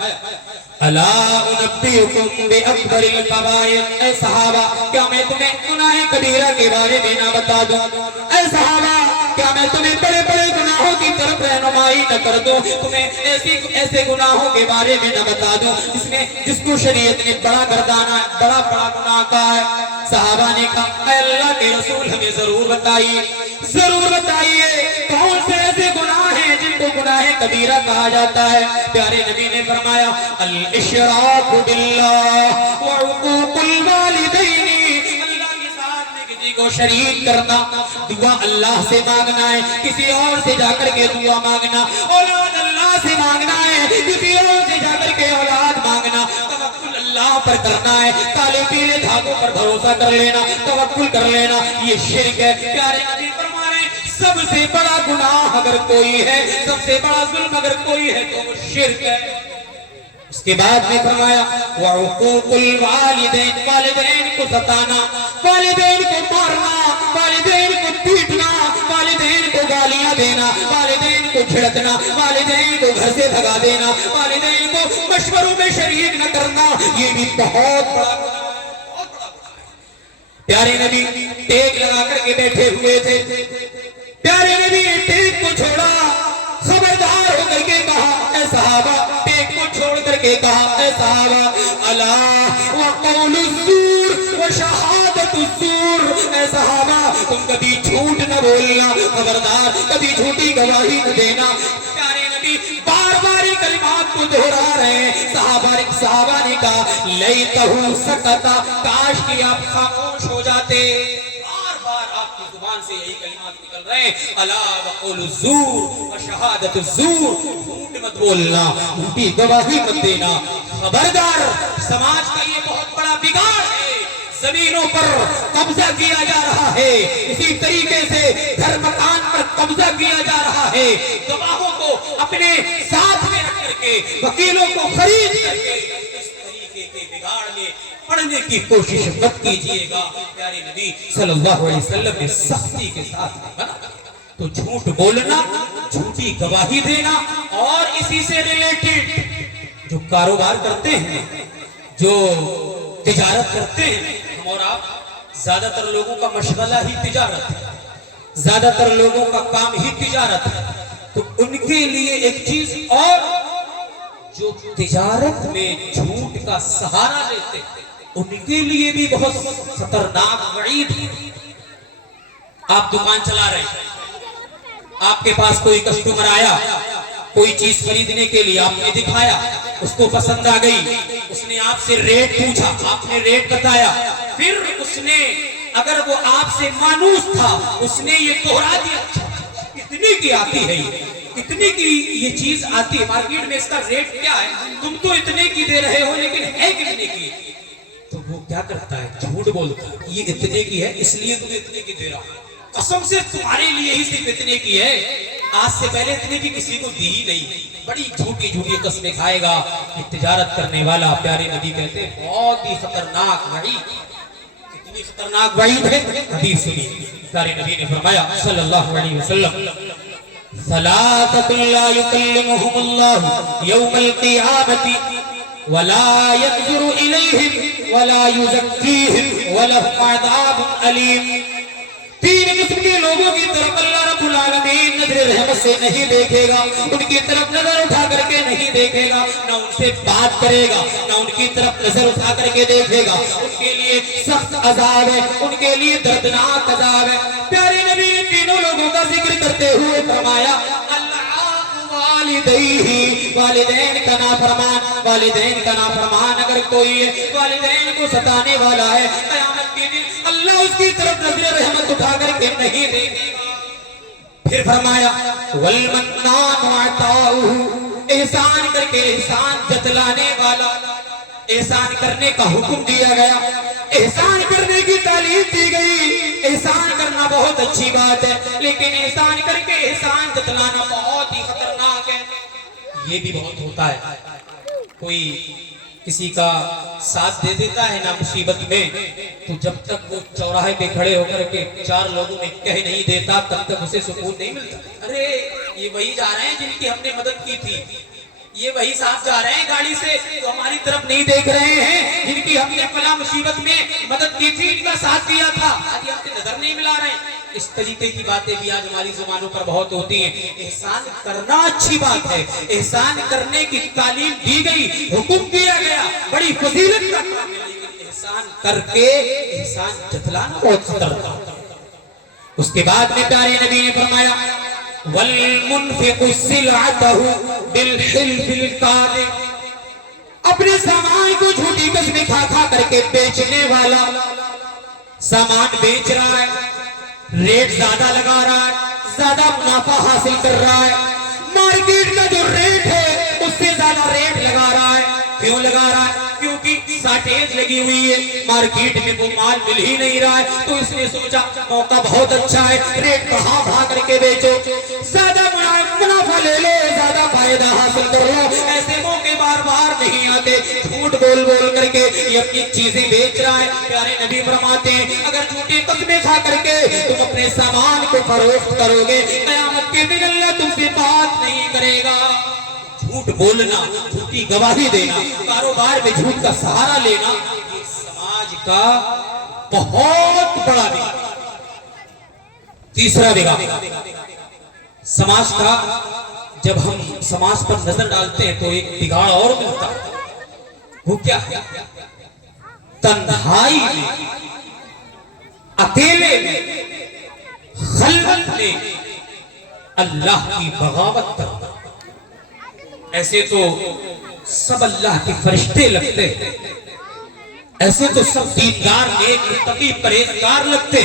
الا انبئکم باکبر الکبائر، اے صحابہ کیا میں تمہیں گناہ کبیرہ کے بارے میں نہ بتا دوں؟ اے صحابہ کیا میں تمہیں بڑے بڑے گناہوں کی طرف رہنمائی نہ کر دوں، تمہیں ایسے گناہوں کے بارے میں نہ بتا دوں جس کو شریعت نے بڑا گردانا ہے، بڑا گناہ کہا ہے؟ صحابہ نے کہا اے اللہ کے رسول ہمیں ضرور بتائیے کون سے ایسے گناہ ہیں جن کو گناہ کبیرہ کہا جاتا ہے؟ پیارے نبی نے فرمایا الاشراک باللہ وعقوق الوالدین، اللہ کے ساتھ میں کسی کو شریک کرنا، دعا اللہ سے مانگنا ہے، کسی اور سے جا کر کے دعا مانگنا، اولاد اللہ سے مانگنا ہے، کسی اور سے جا کر کے اولاد مانگنا، توکل اللہ پر کرنا ہے، کالے پیلے دھاگوں پر بھروسہ کر لینا، توکل کر لینا، یہ شرک ہے۔ پیارے نبی فرما رہے ہیں سب سے بڑا گناہ اگر کوئی ہے، سب سے بڑا ظلم اگر کوئی ہے تو وہ شرک ہے۔ اس کے بعد میں فرمایا وعقوق الوالدین، والدین کو ستانا، والدین کو مارنا، والدین کو پیٹنا، والدین کو گالیاں دینا، والدین کو چھڑکنا، والدین کو گھر سے بھگا دینا، والدین کو مشوروں میں شریک نہ کرنا، یہ بھی بہت بڑا گناہ ہے۔ پیارے نبی ٹیک لگا کر کے بیٹھے ہوئے تھے، پیارے نبی ٹیک کو چھوڑا، خبردار ہو کر کے کہا اے صحابہ، ٹیک کو چھوڑ کر کے کہا اے صحابہ الا وقول الزور وشہادت الزور، اے صحابہ تم کبھی جھوٹ نہ بولنا، خبردار کبھی جھوٹی گواہی نہ دینا، بات کو دہرا رہے ہیں۔ صحابہ نے کہا لیتہو سکتا، کاش کہ آپ خاموش ہو جاتے۔ بار بار آپ کی زبان سے یہی کلمات نکل رہے ہیں، الا وقول الزور وشہادت الزور، جھوٹ مت بولنا، جھوٹی گواہی مت دینا۔ خبردار، سماج کا یہ بہت بڑا بگاڑ ہے، زمینوں پر قبضہ کیا جا رہا ہے، اسی طریقے سے گھر مکان پر قبضہ کیا جا رہا ہے، گواہوں کو اپنے ساتھ میں رکھ کر کے، وکیلوں کو خرید کر کے اس طریقے کے بگاڑ میں پڑھنے کی کوشش مت کیجیے گا۔ پیارے نبی صلی اللہ علیہ وسلم نے سختی کے ساتھ کہا تو جھوٹ بولنا، جھوٹی گواہی دینا، اور اسی سے ریلیٹڈ جو کاروبار کرتے ہیں، جو تجارت کرتے ہیں، ہم اور آپ زیادہ تر لوگوں کا مشغلہ ہی تجارت ہے، زیادہ تر لوگوں کا کام ہی تجارت ہے، تو ان کے لیے ایک چیز اور، جو تجارت میں جھوٹ کا سہارا لیتے ہیں ان کے لیے بھی بہت خطرناک وعید ہے۔ آپ دکان چلا رہے ہیں، آپ کے پاس کوئی کسٹمر آیا، کوئی چیز خریدنے کے لیے، آپ نے دکھایا، اس کو پسند آ گئی، اس نے آپ سے ریٹ پوچھا، آپ نے ریٹ بتایا، پھر اس نے اگر وہ آپ سے مانوس تھا، اس نے یہ دوہرا دیا، کتنے کی آتی ہے اتنے کی یہ چیز آتی ہے مارکیٹ میں، اس کا ریٹ کیا ہے، تم تو اتنے کی دے رہے ہو لیکن ہے کتنے کی؟ تو وہ کیا کرتا ہے؟ جھوٹ بولتا ہے، یہ اتنے کی ہے اس لیے تم اتنے کی دے رہا ہوں، قسم سے تمہارے لیے ہی صرف اتنے کی ہے، آج سے پہلے اتنے کی کسی کو دی ہی نہیں۔ بڑی جھوٹی جھوٹی قسمیں کھائے گا یہ تجارت کرنے والا۔ پیارے نبی کہتے ہیں بہت ہی خطرناک وعید، کتنی خطرناک وعید ہے، حدیث سنی۔ پیارے نبی نے فرمایا صلی اللہ علیہ وسلم ثلاثة لا يكلمهم الله يوم القيامة ولا ينظر إليهم ولا يزكيهم ولهم عذاب أليم۔ تین قسم کے لوگوں کی طرف اللہ رب العالمین نظر رحمت سے نہیں دیکھے گا، ان کی طرف نظر اٹھا کر کے نہیں دیکھے گا، نہ ان سے بات کرے گا، نہ ان کی طرف نظر اٹھا کر کے دیکھے گا، ان کے لیے سخت عذاب ہے، ان کے لیے دردناک عذاب ہے۔ پیارے نبی نے تینوں لوگوں کا ذکر کرتے ہوئے فرمایا والدین کا نافرمان، والدین کا نافرمان اگر کوئی ہے، والدین کو ستانے والا ہے، قیامت کے دن اللہ اس کی طرف نظر رحمت اٹھا کر کے نہیں دیکھے گا۔ پھر فرمایا والمنان وعطاؤہ، احسان کر کے احسان جتلانے والا، احسان کرنے کا حکم دیا گیا، احسان کرنے کی تعلیم دی گئی۔ احسان کرنا بہت اچھی بات ہے، لیکن احسان کر کے احسان جتلانا بہت ہی خطرناک ہے۔ یہ بھی بہت ہوتا ہے، کوئی کسی کا ساتھ دے دیتا ہے نا مصیبت میں، تو جب تک وہ چوراہے پہ کھڑے ہو کر کے چار لوگوں میں کہہ نہیں دیتا تب تک اسے سکون نہیں ملتا۔ ارے یہ وہی جا رہے ہیں جن کی ہم نے مدد کی تھی، یہ وہی صاحب جا رہے ہیں گاڑی سے تو ہماری طرف نہیں دیکھ رہے ہیں، جن کی ہم نے فلاں مصیبت میں مدد کی تھی، ان کا ساتھ دیا تھا، آج ہم سے نظر نہیں ملا رہے ہیں۔ اس طریقے کی باتیں بھی آج ہماری زبانوں پر بہت ہوتی ہیں۔ احسان کرنا اچھی بات ہے، احسان کرنے کی تعلیم دی گئی، حکم دیا گیا، بڑی فضیلت کا کام ہے، لیکن احسان کر کے احسان جتلانا بہت خطرناک ہے۔ اس کے بعد میں پیارے نبی نے فرمایا والمنفق سلعته بالحلف الكاذب، اپنے سامان کو جھوٹی قسمیں کھا کھا کر کے بیچنے والا، سامان بیچ رہا ہے، ریٹ زیادہ لگا رہا ہے، زیادہ منافع حاصل کر رہا ہے، مارکیٹ کا جو ریٹ ہے اس سے زیادہ ریٹ لگا رہا ہے۔ کیوں لگا رہا ہے؟ کیونکہ شارٹیج لگی ہوئی ہے، مارکیٹ میں وہ مال مل ہی نہیں رہا ہے، تو اس نے سوچا موقع بہت اچھا ہے، ریٹ بڑھا بڑھا کر کے بیچو، زیادہ منافع لے لو، زیادہ فائدہ حاصل کر لو۔ ایسے موقع بار بار نہیں آتے، جھوٹ بول بول کر کے یہ اپنی چیزیں بیچ رہا ہے۔ پیارے نبی فرماتے ہیں اگر جھوٹی قسمیں کھا کر کے تم اپنے سامان کو فروخت کرو گے، قیامت کے دن اللہ تم سے بات نہیں کرے گا۔ جھوٹ بولنا، جھوٹی گواہی دینا، کاروبار میں جھوٹ کا سہارا لینا، یہ سماج کا بہت بڑا بگاڑ۔ تیسرا بگاڑ سماج کا، جب ہم سماج پر نظر ڈالتے ہیں تو ایک بگاڑ اور ملتا ہے، وہ کیا ہے؟ تنہائی میں، اکیلے میں، خلوت میں اللہ کی بغاوت کرنا۔ ایسے تو سب اللہ کے فرشتے لگتے، ایسے تو سب دیندار نیک متقی پرہیزگار لگتے،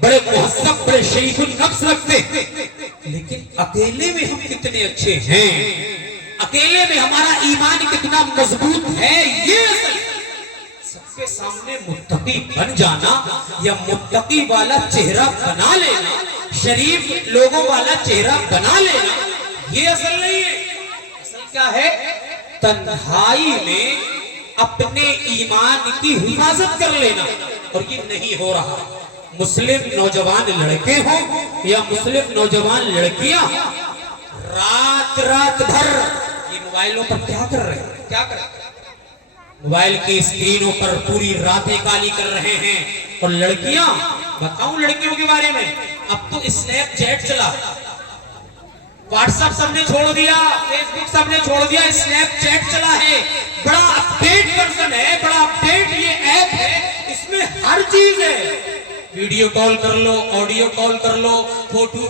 بڑے مہذب بڑے شریف النفس لگتے، لیکن اکیلے میں ہم کتنے اچھے ہیں، اکیلے میں ہمارا ایمان کتنا مضبوط ہے، یہ اصل سب کے سامنے متقی بن جانا یا متقی والا چہرہ بنا لینا، شریف لوگوں والا چہرہ بنا لینا، یہ اصل نہیں ہے۔ اصل کیا ہے؟ تنہائی میں اپنے ایمان کی حفاظت کر لینا، اور یہ نہیں ہو رہا۔ مسلم نوجوان لڑکے ہوں یا مسلم نوجوان لڑکیاں رات بھر یہ موبائلوں پر کیا کر رہے ہیں؟ کیا کر رہے ہیں؟ موبائل کی اسکرینوں پر پوری راتیں کالی کر رہے ہیں۔ اور لڑکیاں، بتاؤں لڑکیوں کے بارے میں، اب تو اسنیپ چیٹ چلا، واٹس ایپ سب نے چھوڑ دیا، فیس بک سب نے چھوڑ دیا، اسنیپ چیٹ چلا ہے، بڑا اپڈیٹ ورژن ہے، بڑا اپڈیٹ یہ ایپ ہے، اس میں ہر چیز ہے۔ ویڈیو کال کر لو، آڈیو کال کر لو، فوٹو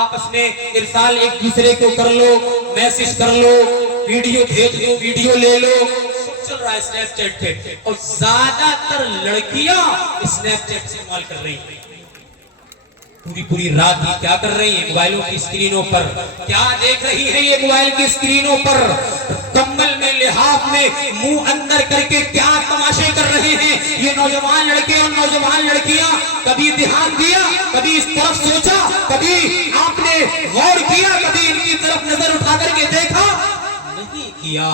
آپس میں ارسال ایک دوسرے کو کر لو، میسج کر لو، ویڈیو بھیج دو، ویڈیو لے لو، سب چل رہا ہے اسنیپ چیٹ پہ۔ اور زیادہ تر لڑکیاں اسنیپ چیٹ استعمال کر رہی ہیں، پوری رات ہی کیا کر رہی ہیں؟ موبائلوں کی اسکرینوں پر کیا دیکھ رہی ہیں؟ یہ موبائل کی اسکرینوں پر کمبل میں لحاف میں منہ اندر کر کے کیا تماشے کر رہے ہیں یہ نوجوان لڑکے اور نوجوان لڑکیاں؟ کبھی دھیان دیا؟ کبھی اس طرف سوچا؟ کبھی آپ نے غور کیا؟ کبھی ان کی طرف نظر اٹھا کر کے دیکھا؟ نہیں کیا۔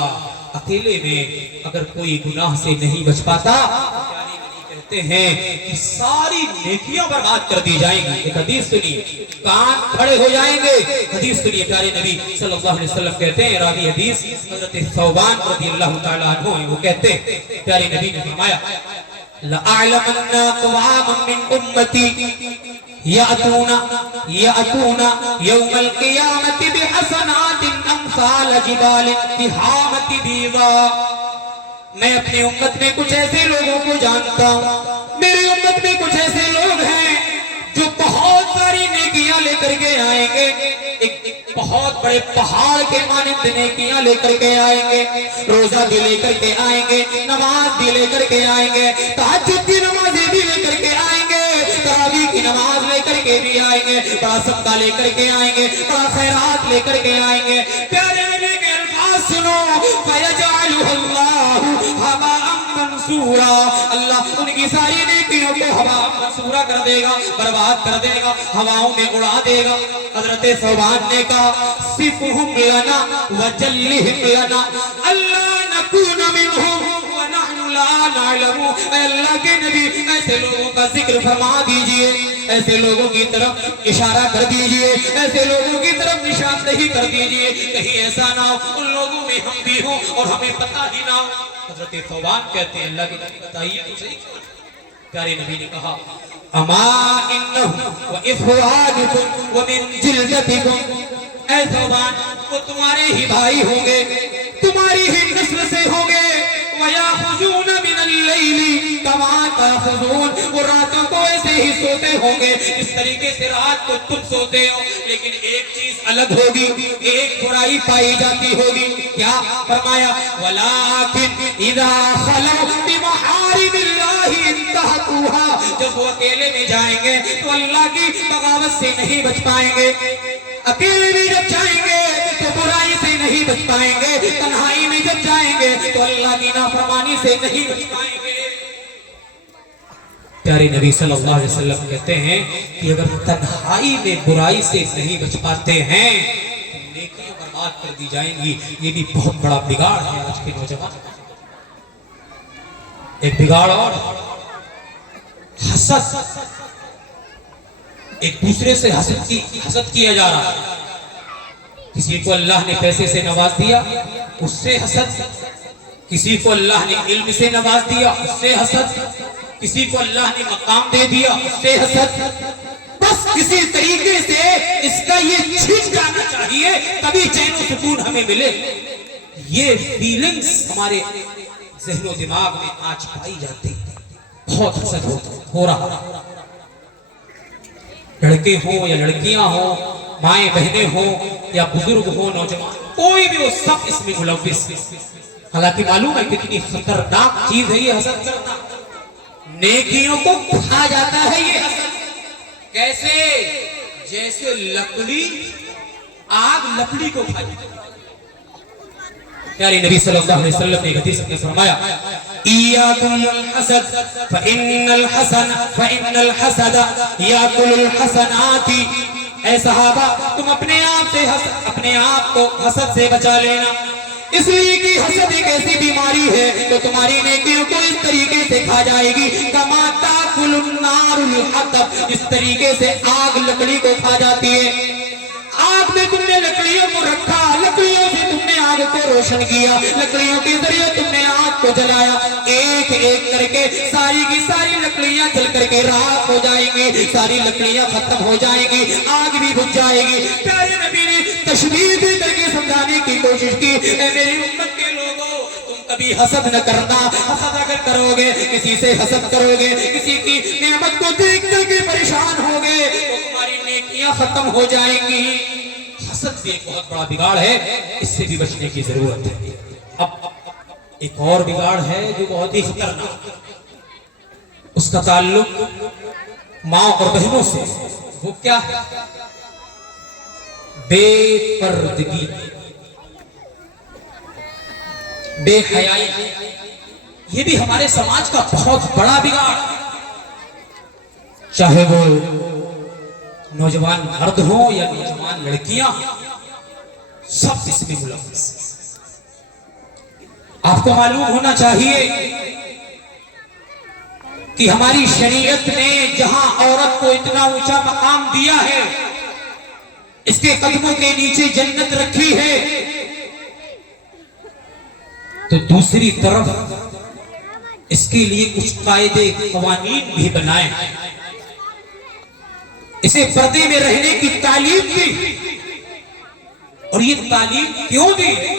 اکیلے میں اگر کوئی گناہ سے نہیں بچ پاتا، کہتے ہیں کہ ساری نیکیاں برباد کر دی جائیں گی۔ ایک حدیث سنیے، کان کھڑے ہو جائیں گے۔ حدیث سنیے، پیارے نبی صلی اللہ علیہ وسلم کہتے ہیں، راوی حدیث حضرت ثوبان رضی اللہ تعالیٰ عنہ ہیں، وہ کہتے ہیں پیارے نبی نے فرمایا لَأَعْلَمَنَّ قُوَامًا مِّنْ أُمَّتِي يَأْتُونَ يَوْمَ الْقِيَامَةِ بِحَسَنَاتٍ أَمْثَالَ جِبَالِ التِّهَامَةِ بِيضَاء۔ میں اپنی امت میں کچھ ایسے لوگوں کو جانتا ہوں، میری امت میں کچھ ایسے لوگ ہیں جو بہت ساری نیکیاں لے کر کے آئیں گے، ایک بہت بڑے پہاڑ کے مانند نیکیاں لے کر کے آئیں گے، روزہ بھی لے کر کے آئیں گے، نماز بھی لے کر کے آئیں گے، تہجد کی نمازیں بھی لے کر کے آئیں گے، تراویح کی نماز لے کر کے بھی آئیں گے، بڑا صدقہ لے کر کے آئیں گے، بڑا خیرات لے کر کے آئیں گے۔ پیارے نبی کے الفاظ سنو، فَيَجْعَلُهُ اللَّهُ هَبَاءً مَنْثُورًا، اللہ ان کی ساری نیکیوں کو ہوا منصورہ کر دے گا، برباد کر دے گا، ہواؤں میں اڑا دے گا۔ حضرت ثوبان نے کہا صِفْهُمْ لَنَا وَجَلِّهِمْ لَنَا أَلَّا نَكُونَ مِنْهُمْ وَنَحْنُ لَا نَعْلَمُ۔ اے اللہ کے نبی، ایسے لوگوں کا ذکر فرما دیجئے، ایسے لوگوں کی طرف اشارہ کر دیجئے، ایسے لوگوں کی طرف نشاندہی کر دیجئے، کہیں ایسا نہ ہو ان لوگوں میں ہم بھی ہوں اور ہمیں پتہ ہی نہ ہو۔ حضرت ثوبان کہتے ہیں اللہ کے نبی بتائیے تو صحیح۔ پیارے نبی نے کہا اما انہم وإخوانکم ومن جلدتکم، اے ثوبان وہ تمہارے ہی بھائی ہوں گے، تمہاری ہی نسل سے ہوں گے، وَيَأْخُذُونَ مِنَ اللَّيْلِ كَمَا تَأْخُذُونَ، وہ راتوں کو ایسے ہی سوتے ہوں گے اس طریقے سے رات کو تم سوتے ہو، لیکن ایک چیز الگ ہوگی، ایک برائی پائی جاتی ہوگی، کیا فرمایا وَلَٰكِنْ إِذَا خَلَوْا بِمَحَارِمِ اللَّهِ انتَهَكُوهَا، جب وہ اکیلے میں جائیں گے تو اللہ کی بغاوت سے نہیں بچ پائیں گے، اکیلے میں جب جائیں گے تو برائی سے نہیں بچ پائیں گے، تنہائی میں جب جائیں گے تو اللہ کی نافرمانی سے نہیں بچ پائیں گے۔ پیارے نبی صلی اللہ علیہ وسلم کہتے ہیں کہ اگر تنہائی میں برائی سے نہیں بچ پاتے ہیں تو نیکیاں برباد کر دی جائیں گی۔ یہ بھی بہت بڑا بگاڑ ہے آج کے نوجوان۔ ایک بگاڑ اور حسد، ایک دوسرے سے حسد کیا جا رہا ہے۔ کسی کو اللہ نے پیسے سے نواز دیا اس سے حسد، کسی کو اللہ نے علم سے نواز دیا اس سے حسد، کسی کو اللہ نے مقام دے دیا اس سے حسد، بس کسی طریقے سے اس کا یہ چھن جانا چاہیے تبھی چین و سکون ہمیں ملے۔ یہ فیلنگز ہمارے ذہن و دماغ میں آج پائی جاتی ہے، بہت حسد ہو رہا، لڑکے ہوں یا لڑکیاں ہوں، مائیں بہنیں ہوں یا بزرگ ہوں، نوجوان کوئی بھی وہ سب اس میں ملوث. حالانکہ معلوم ہے کتنی خطرناک چیز ہے یہ حسد کرنا. نیکیوں کو کھا جاتا ہے یہ حسد. کیسے؟ جیسے لکڑی آگ لکڑی کو کھا جاتی ہے. پیارے نبی صلی اللہ علیہ وسلم نے حدیث میں فرمایا ایاکم الحسد فإن الحسد یاکل الحسنات. اے صحابہ تم اپنے آپ کو حسد سے بچا لینا، اس لیے کہ حسد ایک ایسی بیماری ہے تو تمہاری نیکیوں کو اس طریقے سے کھا جائے گی کما تاکل النار الحطب، اس طریقے سے آگ لکڑی کو کھا جاتی ہے. آگ میں تم نے لکڑیوں کو رکھا، لکڑیوں سے تم نے آگ کو روشن کیا، لکڑیوں کے ذریعے تم نے آگ کو جلایا، ایک ایک کر کے ساری کی ساری لکڑیاں جل کر کے راکھ ہو جائیں گی، ساری لکڑیاں ختم ہو جائیں گی، آگ بھی بجھ جائے گی. پیارے نبی نے تشبیہ دے کر کے سمجھانے کی کوشش کی اے میری امت کے لوگوں تم کبھی حسد نہ کرنا. حسد اگر کرو گے، کسی سے حسد کرو گے، کسی کی نعمت کو دیکھ کر کے پریشان ہوگے تو تمہاری نیکیاں ختم ہو جائیں گی. حسد بھی ایک بہت بڑا بگاڑ ہے، اس سے بھی بچنے کی ضرورت ہے. اب ایک اور بگاڑ ہے جو بہت ہی خطرناک، اس کا تعلق ماں اور بہنوں سے. وہ کیا ہے؟ بے پردگی، بے حیائی. یہ بھی ہمارے سماج کا بہت بڑا بگاڑ، چاہے وہ نوجوان مرد ہوں یا نوجوان لڑکیاں، سب اس میں ملوث. آپ کو معلوم ہونا چاہیے کہ ہماری شریعت نے جہاں عورت کو اتنا اونچا مقام دیا ہے، اس کے قدموں کے نیچے جنت رکھی ہے، تو دوسری طرف اس کے لیے کچھ قاعدے قوانین بھی بنائے، اسے پردے میں رہنے کی تعلیم دی. اور یہ تعلیم کیوں دی ہے؟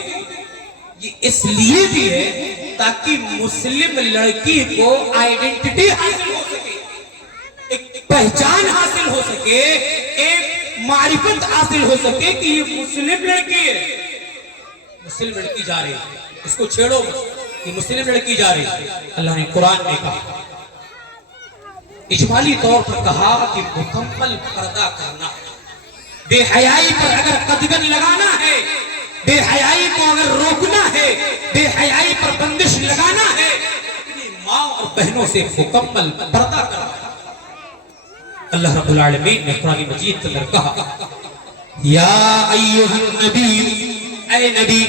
یہ اس لیے دی ہے تاکہ مسلم لڑکی کو آئیڈینٹی حاصل ہو سکے، ایک پہچان حاصل ہو سکے، ایک معرفت حاصل ہو سکے کہ یہ مسلم لڑکی ہے. مسلم لڑکی جا رہی ہے، اس کو چھیڑو مت، یہ مسلم لڑکی جا رہی ہے. اللہ نے قرآن میں کہا، اجمالی طور پر کہا کہ مکمل پردہ کرنا. بے حیائی پر اگر قدغن لگانا ہے، بے حیائی کو اگر روکنا ہے، بے حیائی پر بندش لگانا ہے، اپنی ماں اور بہنوں سے مکمل پردہ کرنا. اللہ رب العالمین نے قرآن مجید کے اندر کہا یا ایھا النبی، اے نبی،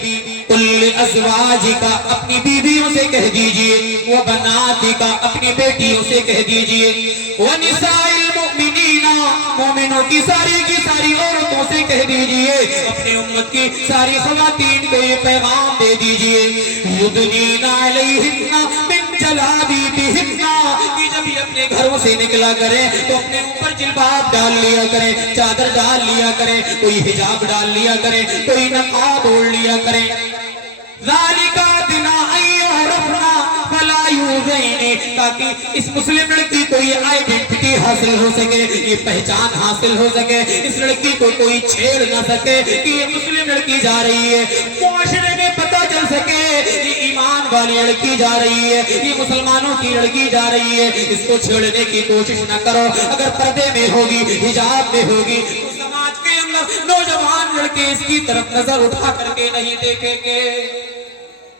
قل لازواجک، اپنی بیویوں سے کہہ دیجئے، وبناتک، اپنی بیٹیوں سے کہہ دیجئے، ونساء المؤمنین، مومنوں کی ساری عورتوں سے کہہ دیجئے، اپنی امت کی ساری خواتین کو یہ پیغام دے دیجئے، یدنین علیہن من جلابیبہن، کہ جب یہ اپنے گھروں سے نکلا کریں تو اپنے اوپر جلباب ڈال لیا کریں، چادر ڈال لیا کریں، کوئی حجاب ڈال لیا کریں، کوئی نقاب اوڑھ لیا کریں. ذالک ادنی ان یعرفن فلا یؤذین، تاکہ اس مسلم لڑکی کو یہ آئیڈینٹی حاصل ہو سکے، یہ پہچان حاصل ہو سکے، اس لڑکی کو کوئی چھیڑ نہ سکے کہ یہ مسلم لڑکی جا رہی ہے. معاشرے میں پتہ چل سکے یہ ایمان والی لڑکی جا رہی ہے، یہ مسلمانوں کی لڑکی جا رہی ہے. اس کو چھیڑنے کی کوشش نہ کرو. اگر پردے میں ہوگی، حجاب میں ہوگی، تو سماج کے اندر نوجوان لڑکے اس کی طرف نظر اٹھا کر کے نہیں دیکھیں گے.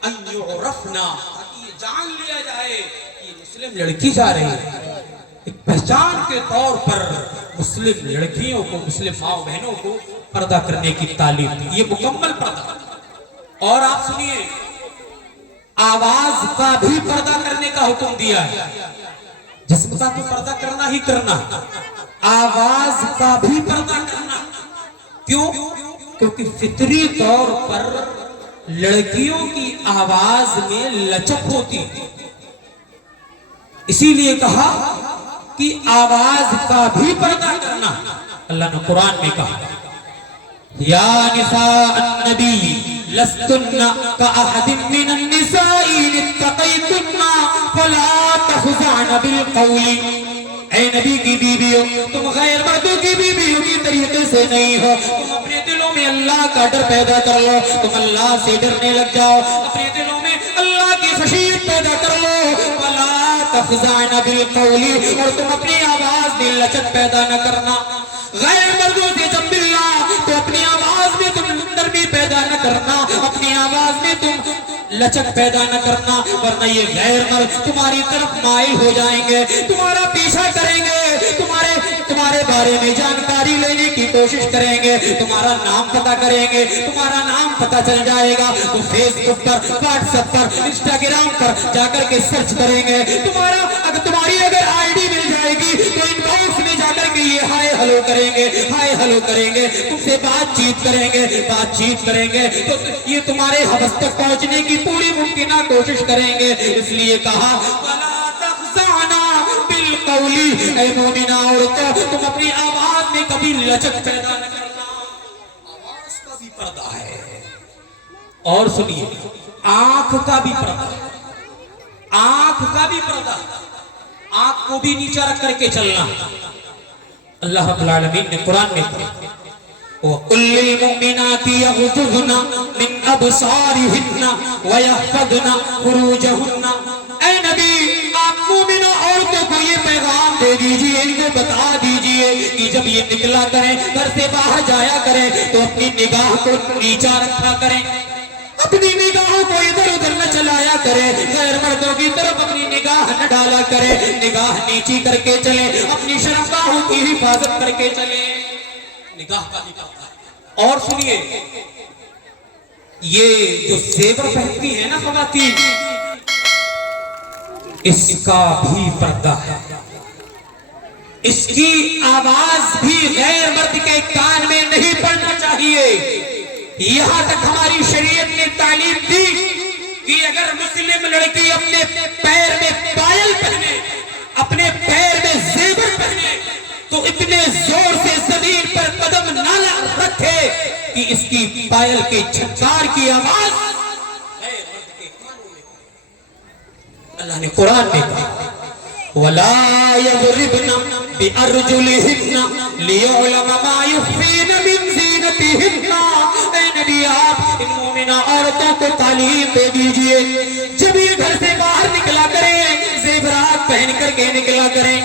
ان یعرفنا، تاکہ یہ جان لیا جائے کہ یہ مسلم لڑکی جا رہی ہے. ایک پہچان کے طور پر مسلم لڑکیوں کو، مسلم ماں بہنوں کو پردہ کرنے کی تعلیم دی، یہ مکمل پردہ. اور آپ سنیے، آواز کا بھی پردہ کرنے کا حکم دیا ہے. جسم کا تو پردہ کرنا ہی کرنا، آواز کا بھی پردہ کرنا. کیوں؟ کیونکہ فطری طور پر لڑکیوں کی آواز میں لچک ہوتی ہے، اسی لیے کہا کہ آواز کا بھی پردہ کرنا. اللہ نے قرآن میں کہا یا نساء النبی لستن کأحد من النساء ان اتقیتن فلا تخضعن بالقول. اے نبی کی بیویوں، تم غیر مردوں کی بیویوں کی طریقے سے نہیں ہو، تم اپنے دلوں میں میں اللہ کا ڈر پیدا کر لو. تم اللہ سے ڈرنے لگ جاؤ, اپنے دلوں میں اللہ کی خشیت پیدا کر لو. وَلَا تَخْضَعْنَ بِالْقَوْلِ, اور تم اپنی آواز میں لچک پیدا نہ کرنا. غیر مردوں سے جب ملنا تو اپنی آواز میں تم نرمی پیدا نہ کرنا, اپنی آواز میں تم لچک پیدا نہ کرنا, ورنہ یہ غیر مرد تمہاری طرف مائل ہو جائیں گے, تمہارا پیچھا کریں گے, تمہارے بارے میں جانکاری لینے کی کوشش کریں گے, تمہارا نام پتہ کریں گے, تمہارا نام پتہ چل جائے گا تو فیس بک پر, واٹس ایپ پر, انسٹاگرام پر جا کر کے سرچ کریں گے. تمہاری اگر آئی ڈی مل جائے گی تو ان باکس میں جا کر کے یہ ہائے ہلو کریں گے, ہائے ہلو کریں گے, تم سے بات چیت کریں گے تو یہ تمہارے حوث تک پہنچنے کی پوری ممکنہ کوشش کریں گے. اس لیے کہا وَلَا تَخْضَعْنَ بِالْقَوْلِ, اے مومنہ عورتوں تم اپنی آواز میں کبھی لچک پیدا نہ کرنا. آواز کا بھی پردہ ہے, اور سنیے آنکھ کا بھی پردہ ہے, آنکھ کا بھی پردہ, آنکھ کو بھی نیچا رکھ کر کے چلنا. اللہ رب العالمین نے قرآن میں وَقُلْ لِلْمُؤْمِنَاتِ يَغْضُضْنَ مِنْ أَبْصَارِهِنَّ وَيَحْفَظْنَ فُرُوجَهُنَّ. اے نبی آپ مومنہ عورتوں کو یہ پیغام دے دیجئے, ان کو بتا دیجئے کہ جب یہ نکلا کریں, گھر سے باہر جایا کریں تو اپنی نگاہ کو نیچا رکھا کریں, اپنی نگاہوں کو ادھر ادھر نہ چلایا کرے, غیر مردوں کی طرف اپنی نگاہ نہ ڈالا کرے, نگاہ نیچی کر کے چلے, اپنی شرمگاہوں کی حفاظت کر کے چلے. نگاہ کا بھی پردہ ہے. اور سنیے یہ جو زیور پہنتی ہے نا خواتین, اس کا بھی پردہ ہے. اس کی آواز بھی غیر مرد کے کان میں نہیں پڑنا چاہیے. یہاں تک ہماری شریعت نے تعلیم دی کہ اگر مسلم لڑکی اپنے پیر میں پائل پہنے, اپنے پیر میں زیور پہنے, تو اتنے زور سے زمین پر قدم نہ رکھے کہ اس کی پائل کے جھنکار کی آواز غیر مرد کے کانوں میں پڑے. اللہ نے قرآن میں کہا وَلَا يَضْرِبْنَ بِأَرْجُلِهِنَّ لِيُعْلَمَ مَا يُخْفِينَ مِنْ زِينَتِهِنَّ. اے نبی آپ ان مومنہ عورتوں کو تعلیم دے دیجئے, جب یہ گھر سے باہر نکلا کریں زیورات پہن کر کے نکلا کریں,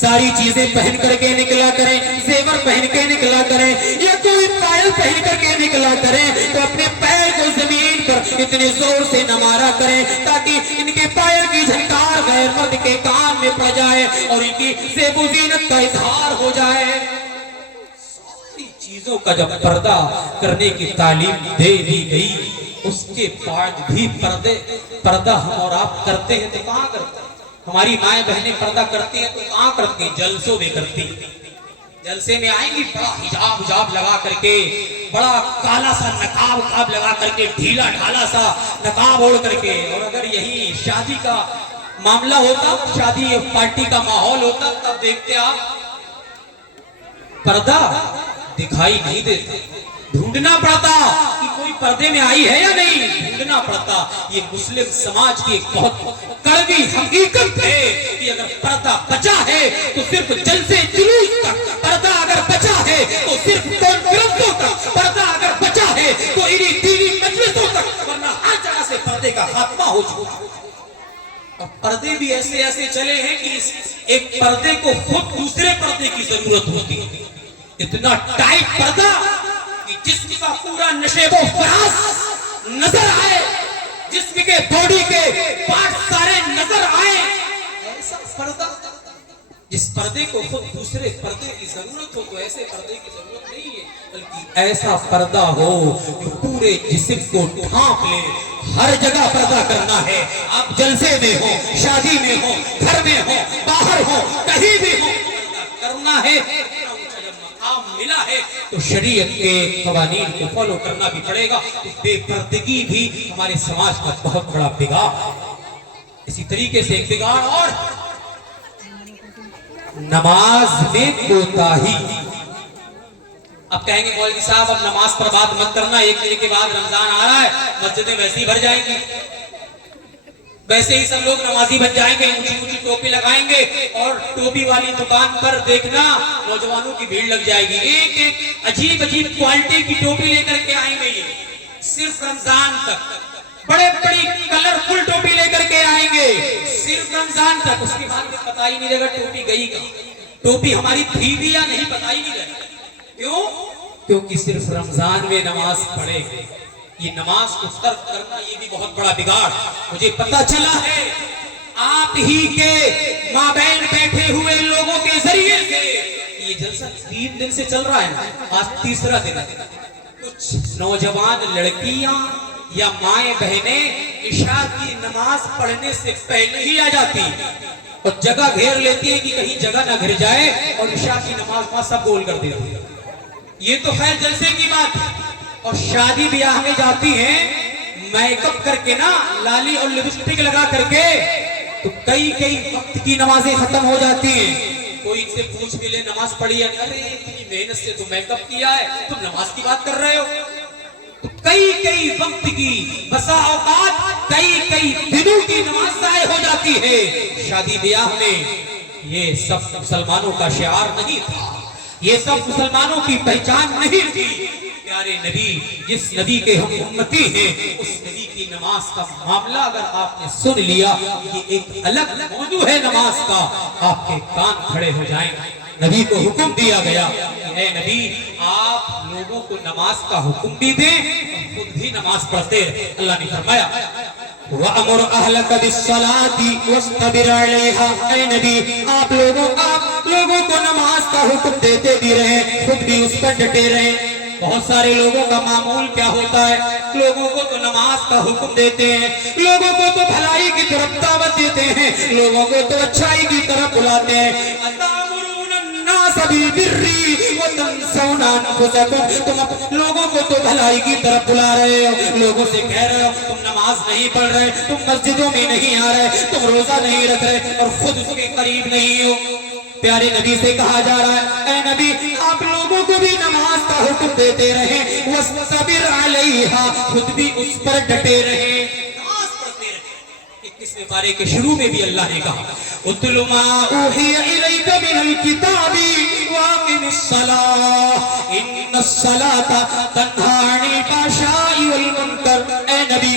ساری چیزیں پہن کر کے نکلا کریں, زیور پہن کے نکلا کریں, یا کوئی پائل پہن کر کے نکلا کریں تو اپنے پیر کو زمین پر اتنے زور سے نہ مارا کریں تاکہ ان کے پائل کی جھنکار غیر مرد کے کان میں پڑ جائے اور ان کی زیب و زینت کا اظہار ہو جائے. ساری چیزوں کا جب پردہ کرنے کی تعلیم دے دی گئی, اس کے بعد بھی پردہ ہم اور آپ کرتے ہیں تو کہاں کرتے ہیں؟ ہماری مائیں بہنیں پردہ کرتی ہیں تو کہاں کرتی ہیں؟ جلسوں میں کرتی ہیں. جلسے میں آئیں گی بڑا حجاب لگا کر کے, بڑا کالا سا نقاب لگا کر کے, ڈھیلا ڈھالا سا نقاب اوڑھ کر کے. اور اگر یہی شادی کا معاملہ ہوتا, شادی پارٹی کا ماحول ہوتا, تب دیکھتے آپ پردہ دکھائی نہیں دیتا, ڈھونڈنا پڑتا کہ کوئی پردے میں آئی ہے یا نہیں, ڈھونڈنا پڑتا. یہ مسلم سماج کی ایک بہت کڑوی حقیقت ہے کہ اگر پردہ بچا ہے تو صرف جلسے جلوس تک, پردہ اگر بچا ہے تو صرف کانفرنسوں تک, پردہ اگر بچا ہے تو انہی دینی مجلسوں تک, ورنہ ہر جگہ سے پردے کا خاتمہ ہو چکا. اور پردے بھی ایسے چلے ہیں کہ ایک پردے کو خود دوسرے پردے کی ضرورت ہوتی ہے. اتنا ٹائٹ پردہ کہ جسم کا پورا نشیب و فراز نظر آئے, جسم کے باڈی کے پارٹ سارے نظر آئے. ایسا پردہ, جس پردے کو خود دوسرے پردے کی ضرورت ہو, تو ایسے پردے کی ضرورت نہیں ہے, بلکہ ایسا پردہ ہو جو پورے جسم کو ڈھانپ لے. ہر جگہ پردہ کرنا ہے, آپ جلسے میں ہو, شادی میں ہو, گھر میں ہو, باہر ہو, کہیں بھی ہو, کرنا ہے. ملا ہے تو شریعت کے قوانین کو فالو کرنا بھی پڑے گا. بے پردگی بھی ہمارے سماج کا بہت بڑا بگاڑ ہے. اسی طریقے سے ایک بگاڑ اور نماز میں کوتاہی. اب کہیں گے مولوی صاحب اب نماز پر بات مت کرنا, ایک دن کے بعد رمضان آ رہا ہے, مسجدیں ویسے ہی بھر جائیں گی. ویسے ہی سب لوگ نمازی بن جائیں گے، اونچی اونچی ٹوپی لگائیں گے اور ٹوپی والی دکان پر دیکھنا نوجوانوں کی بھیڑ لگ جائے گی، ایک ایک عجیب عجیب کوالٹی کی ٹوپی لے کر کے آئیں گے، یہ صرف رمضان تک بڑے بڑی کلرفل ٹوپی لے کر کے آئیں گے صرف رمضان تک، اس کے بعد میں پتہ ہی نہیں لگا ٹوپی گئی کہاں، ٹوپی ہماری تھی بھی یا نہیں پتہ ہی نہیں لگا۔ کیوں؟ کیونکہ صرف رمضان میں نماز پڑھے گے، یہ نماز کو ترک کرنا یہ بھی بہت بڑا بگاڑ۔ مجھے پتہ چلا ہے آپ ہی کے مابین بیٹھے ہوئے لوگوں کے ذریعے سے یہ جلسہ 3 دن سے چل رہا ہے، آج تیسرا دن ہے، کچھ نوجوان لڑکیاں یا مائیں بہنیں عشاء کی نماز پڑھنے سے پہلے ہی آ جاتی اور جگہ گھیر لیتی ہے کہ کہیں جگہ نہ گھر جائے، اور عشاء کی نماز وہاں سب گول کر دیتی ہے۔ یہ تو خیر جلسے کی بات ہے، اور شادی بیاہ میں جاتی ہیں میک اپ کر کے نا، لالی اور لپسٹک لگا کر کے، تو کئی وقت کی نمازیں ختم ہو جاتی ہیں۔ کوئی ان سے پوچھ بھی لے نماز پڑھی ہے، ارے اتنی محنت سے تو میک اپ کیا ہے، تم نماز کی بات کر رہے ہو؟ تو کئی وقت کی، بسا اوقات کئی دنوں کی نماز ضائع ہو جاتی ہے شادی بیاہ میں۔ یہ سب مسلمانوں کا شعار نہیں تھا، یہ سب مسلمانوں کی پہچان نہیں تھی۔ پیارے نبی، جس نبی کے ہم امتی ہیں، اس نبی کی نماز کا معاملہ اگر آپ نے سن لیا، یہ ایک الگ موضوع ہے نماز کا، آپ کے کان کھڑے ہو جائیں۔ نبی کو حکم دیا گیا کہ اے نبی، آپ لوگوں کو نماز کا حکم بھی دیں اور خود بھی نماز پڑھتے رہیں۔ اللہ نے فرمایا وَأَمُرْ أَهْلَكَ بِالصَّلَاةِ وَاسْتَبِرْ عَلَيْهَا، اے نبی آپ لوگوں کو نماز کا حکم دیتے بھی رہیں، خود بھی اس پر ڈٹے رہیں۔ بہت سارے لوگوں کا معمول کیا ہوتا ہے، لوگوں کو تو نماز کا حکم دیتے ہیں، لوگوں کو تو بھلائی کی طرف دعوت دیتے ہیں، لوگوں کو تو اچھائی کی طرف بلاتے ہیں۔ تم لوگوں کو تو بھلائی کی طرف بلا رہے ہو، لوگوں سے کہہ رہے ہو تم نماز نہیں پڑھ رہے، تم مسجدوں میں نہیں آ رہے، تم روزہ نہیں رکھ رہے، اور خود اس کے قریب نہیں ہو۔ پیارے نبی سے کہا جا رہا ہے اے نبی آپ لوگوں کو بھی نماز کا حکم دیتے رہیں، وَاسْتَبِرْ عَلَيْهَا، خود بھی اس پر ڈٹے رہیں، نماز پڑھتے رہیں۔ 21ویں پارے کے شروع میں بھی اللہ نے کہا اُتْلُ مَا أُوحِيَ إِلَيْكَ مِنَ الْكِتَابِ وَأَقِمِ الصَّلَاةَ إِنَّ الصَّلَاةَ تَنْهَىٰ عَنِ الْفَحْشَاءِ وَالْمُنكَرِ، اے نبی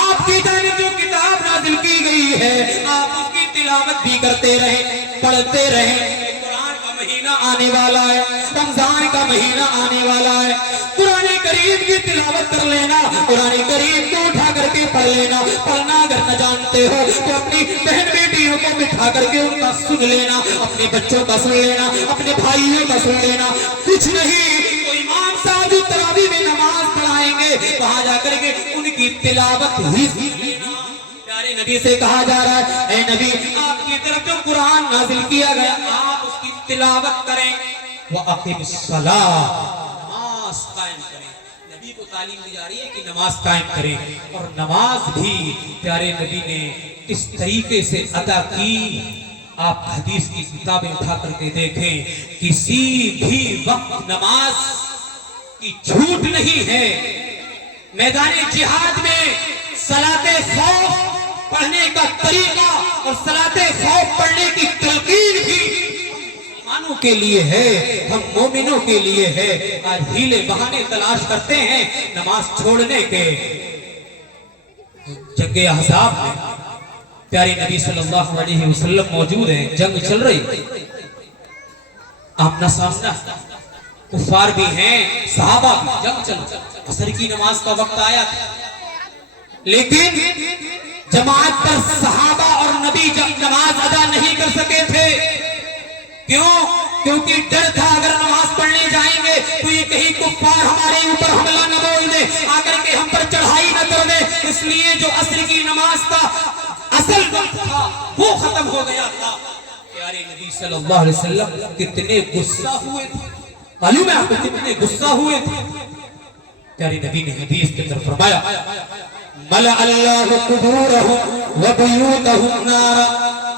آپ کی جانب جو کتاب نازل کی گئی ہے آپ اس کی تلاوت بھی کرتے رہیں، پڑھتے رہیں۔ قرآن کا مہینہ آنے والا ہے، رمضان کا مہینہ آنے والا ہے، قرآن کریم کی تلاوت کر لینا، قرآن کریم کو اٹھا کر کے پڑھ لینا۔ پڑھنا اگر نہ جانتے ہو تو اپنی بہن بیٹیوں کو بٹھا کر کے ان کا سن لینا، اپنے بچوں کا سن لینا، اپنے بھائیوں کا سن لینا۔ کچھ نہیں، کوئی امام صاحب جو تراویح میں نماز پڑھائیں گے وہاں جا کر کے ان کی تلاوت ہی سن لینا۔ پیارے نبی سے کہا جا رہا ہے اے نبی آپ کی طرف جو قرآن نازل کیا گیا آپ اس کی تلاوت کریں، وَأَقِمِ الصَّلَاةَ، نماز قائم کریں۔ نبی کو تعلیم دی جا رہی ہے کہ نماز قائم کریں، اور نماز بھی پیارے نبی نے کس طریقے سے ادا کی آپ حدیث کی کتابیں اٹھا کر کے دیکھیں، کسی بھی وقت نماز کی چھوٹ نہیں ہے۔ میدان جہاد میں صلاۃ خوف پڑھنے کا طریقہ اور صلاۃ خوف پڑھنے کی تلقین بھی مسلمانوں کے لیے ہے، ہم مومنوں کے لیے ہے۔ آج ہیلے بہانے تلاش کرتے ہیں نماز چھوڑنے کے۔ جنگ احزاب میں پیارے نبی صلی اللہ علیہ وسلم موجود ہیں، جنگ چل رہی، آمنا سامنا، کفار بھی ہیں صحابہ بھی، جنگ چل رہی، عصر کی نماز کا وقت آیا تھا، لیکن جماعت پر صحابہ اور نبی جب نماز ادا نہیں کر سکے تھے۔ کیوں؟ کیونکہ ڈر تھا اگر نماز پڑھنے جائیں گے تو یہ کہیں کفار ہمارے اوپر حملہ نہ بول دے، آ کر کے ہم پر چڑھائی نہ کر دے۔ اس لیے جو عصر کی نماز کا اصل وقت تھا وہ ختم ہو گیا تھا۔ پیارے نبی صلی اللہ علیہ وسلم کتنے غصہ ہوئے تھے، معلوم ہے آپ کو کتنے غصہ ہوئے تھے؟ پیارے نبی نے حدیث کے اندر فرمایا مَلَأَ اللَّهُ قُبُورَهُمْ وَبُيُوتَهُمْ نَارًا،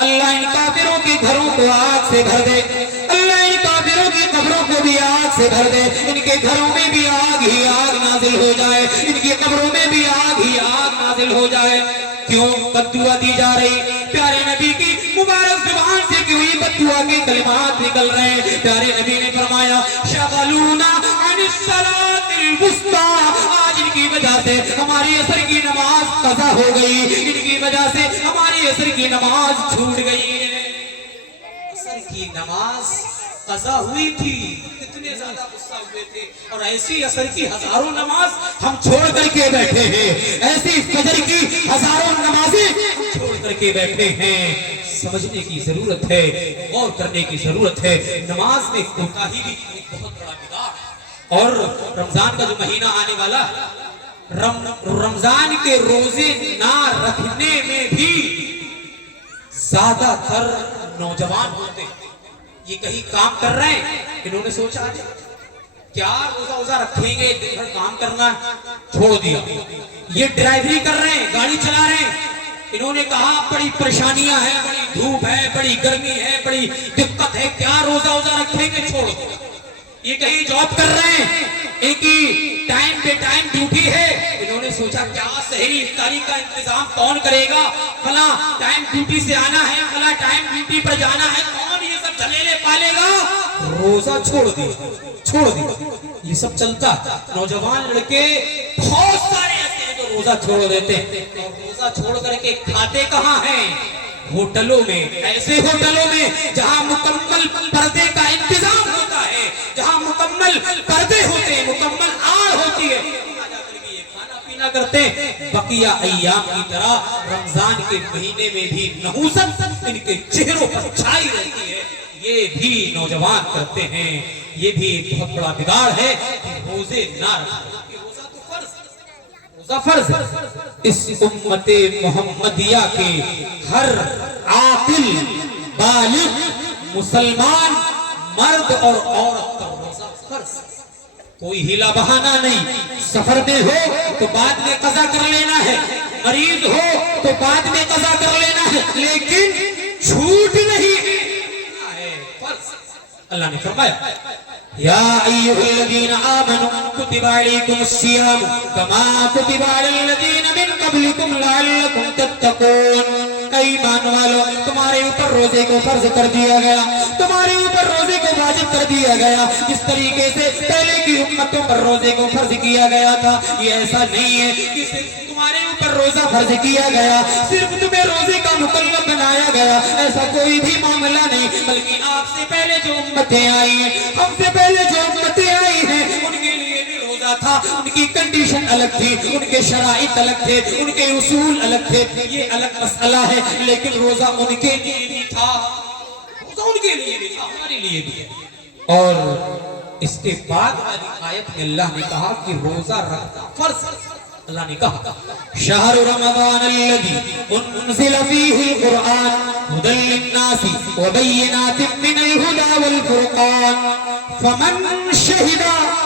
اللہ ان کافروں کے گھروں کو آگ سے بھر دے، اللہ ان کافروں کی قبروں کو بھی آگ سے بھر دے، ان کے گھروں میں بھی آگ ہی آگ نازل ہو جائے، ان کی قبروں میں بھی آگ ہی آگ نازل نازل ہو جائے. کیوں بددعا دی جا رہی؟ پیارے نبی کی مبارک زبان سے کیوں یہ بددعا کے کلمات نکل رہے ہیں؟ پیارے نبی نے فرمایا شغلونا عن الصلاة الوسطى، آج ان کی وجہ سے ہماری عصر کی نماز قضا ہو گئی، ان کی وجہ سے ہماری عصر کی نماز چھوٹ گئی. عصر کی نماز قضا ہوئی تھی، کتنے زیادہ غصہ ہوئے تھے، اور ایسی عصر کی ہزاروں نماز ہم چھوڑ کر کے بیٹھے ہیں، ایسی فجر کی ہزاروں نمازیں ہم چھوڑ کر کے بیٹھے ہیں. سمجھنے کی ضرورت ہے، غور کرنے کی ضرورت ہے. نماز میں کوتاہی بھی ایک بہت بڑا بگاڑ ہے. اور رمضان کا جو مہینہ آنے والا، رمضان کے روزے نہ رکھنے میں بھی زیادہ تر نوجوان ہوتے ہیں. یہ کہیں کام کر رہے ہیں، انہوں نے سوچا کیا روزہ رکھیں گے، دن بھر کام کرنا چھوڑ دیا. یہ ڈرائیوری کر رہے ہیں، گاڑی چلا رہے ہیں، انہوں نے کہا بڑی پریشانیاں ہیں، بڑی دھوپ ہے، بڑی گرمی ہے، بڑی دقت ہے، کیا روزہ رکھیں گے، چھوڑ دو. یہ کہیں جاب کر رہے ہیں، ان کی ٹائم پہ ٹائم ڈیوٹی ہے، انہوں نے سوچا کیا سحری افطاری کا انتظام کون کرے گا، فلاں ٹائم ڈیوٹی سے آنا ہے، فلاں ٹائم ڈیوٹی پر جانا ہے، کون یہ سب جھلیلے پالے گا. روزہ چھوڑ دیا. یہ سب چلتا. نوجوان لڑکے بہت سارے ایسے ہیں جو روزہ چھوڑ دیتے ہیں، اور روزہ چھوڑ کر کے کھاتے کہاں ہیں؟ ہوٹلوں میں. ایسے ہوٹلوں میں جہاں مکمل پردے کا انتظام ہوتا ہے، جہاں مکمل پردے ہوتے ہیں، مکمل آڑ ہوتی ہے، کھانا پینا کرتے ہیں. بقیہ ایام کی طرح رمضان کے مہینے میں بھی نحوست ان کے چہروں پر چھائی رہتی ہے. یہ بھی نوجوان کرتے ہیں. یہ بھی بہت بڑا بگاڑ ہے کہ روزے نہ رکھیں. روزہ فرض. اس امت محمدیہ کے ہر عاقل بالغ مسلمان مرد اور عورت کا روزہ فرض. کوئی ہیلا بہانہ نہیں. سفر میں ہو تو بعد میں قضا کر لینا ہے، مریض ہو تو بعد میں قضا کر لینا ہے، لیکن چھوٹ نہیں ہے. اللہ نے فرمایا یا ایھا الذین آمنوا کتب علیکم الصیام کما کتب علی الذین من قبلکم لعلکم تتقون. ایمان والو، تمہارے اوپر روزے کو فرض کر دیا گیا، تمہارے اوپر روزے کو واجب کر دیا گیا جس طریقے سے پہلے کی امتوں پر روزے کو فرض کیا گیا تھا. یہ ایسا نہیں ہے کہ صرف تمہارے اوپر روزہ فرض کیا گیا، صرف تمہیں روزے کا مکلف بنایا گیا، ایسا کوئی بھی معاملہ نہیں. بلکہ آپ سے پہلے جو امتیں آئی ہیں، ہم سے پہلے جو امتیں آئی ہیں، ان کے لیے بھی روزہ تھا. ان کی کنڈیشن الگ تھی، ان کے شرائط الگ تھے، ان کے اصول الگ تھے. یہ الگ مسئلہ ہے، لیکن روزہ ان کے لیے بھی تھا، روزہ ان کے لیے بھی تھا، ہمارے لیے بھی ہے. اور اس کے بعد والی آیت میں اللہ نے کہا کہ روزہ رکھنا فرض. اللہ نے کہا شہر رمضان الذی انزل فیہ القرآن ھدی للناس وبینات من الھدی والفرقان فمن شہد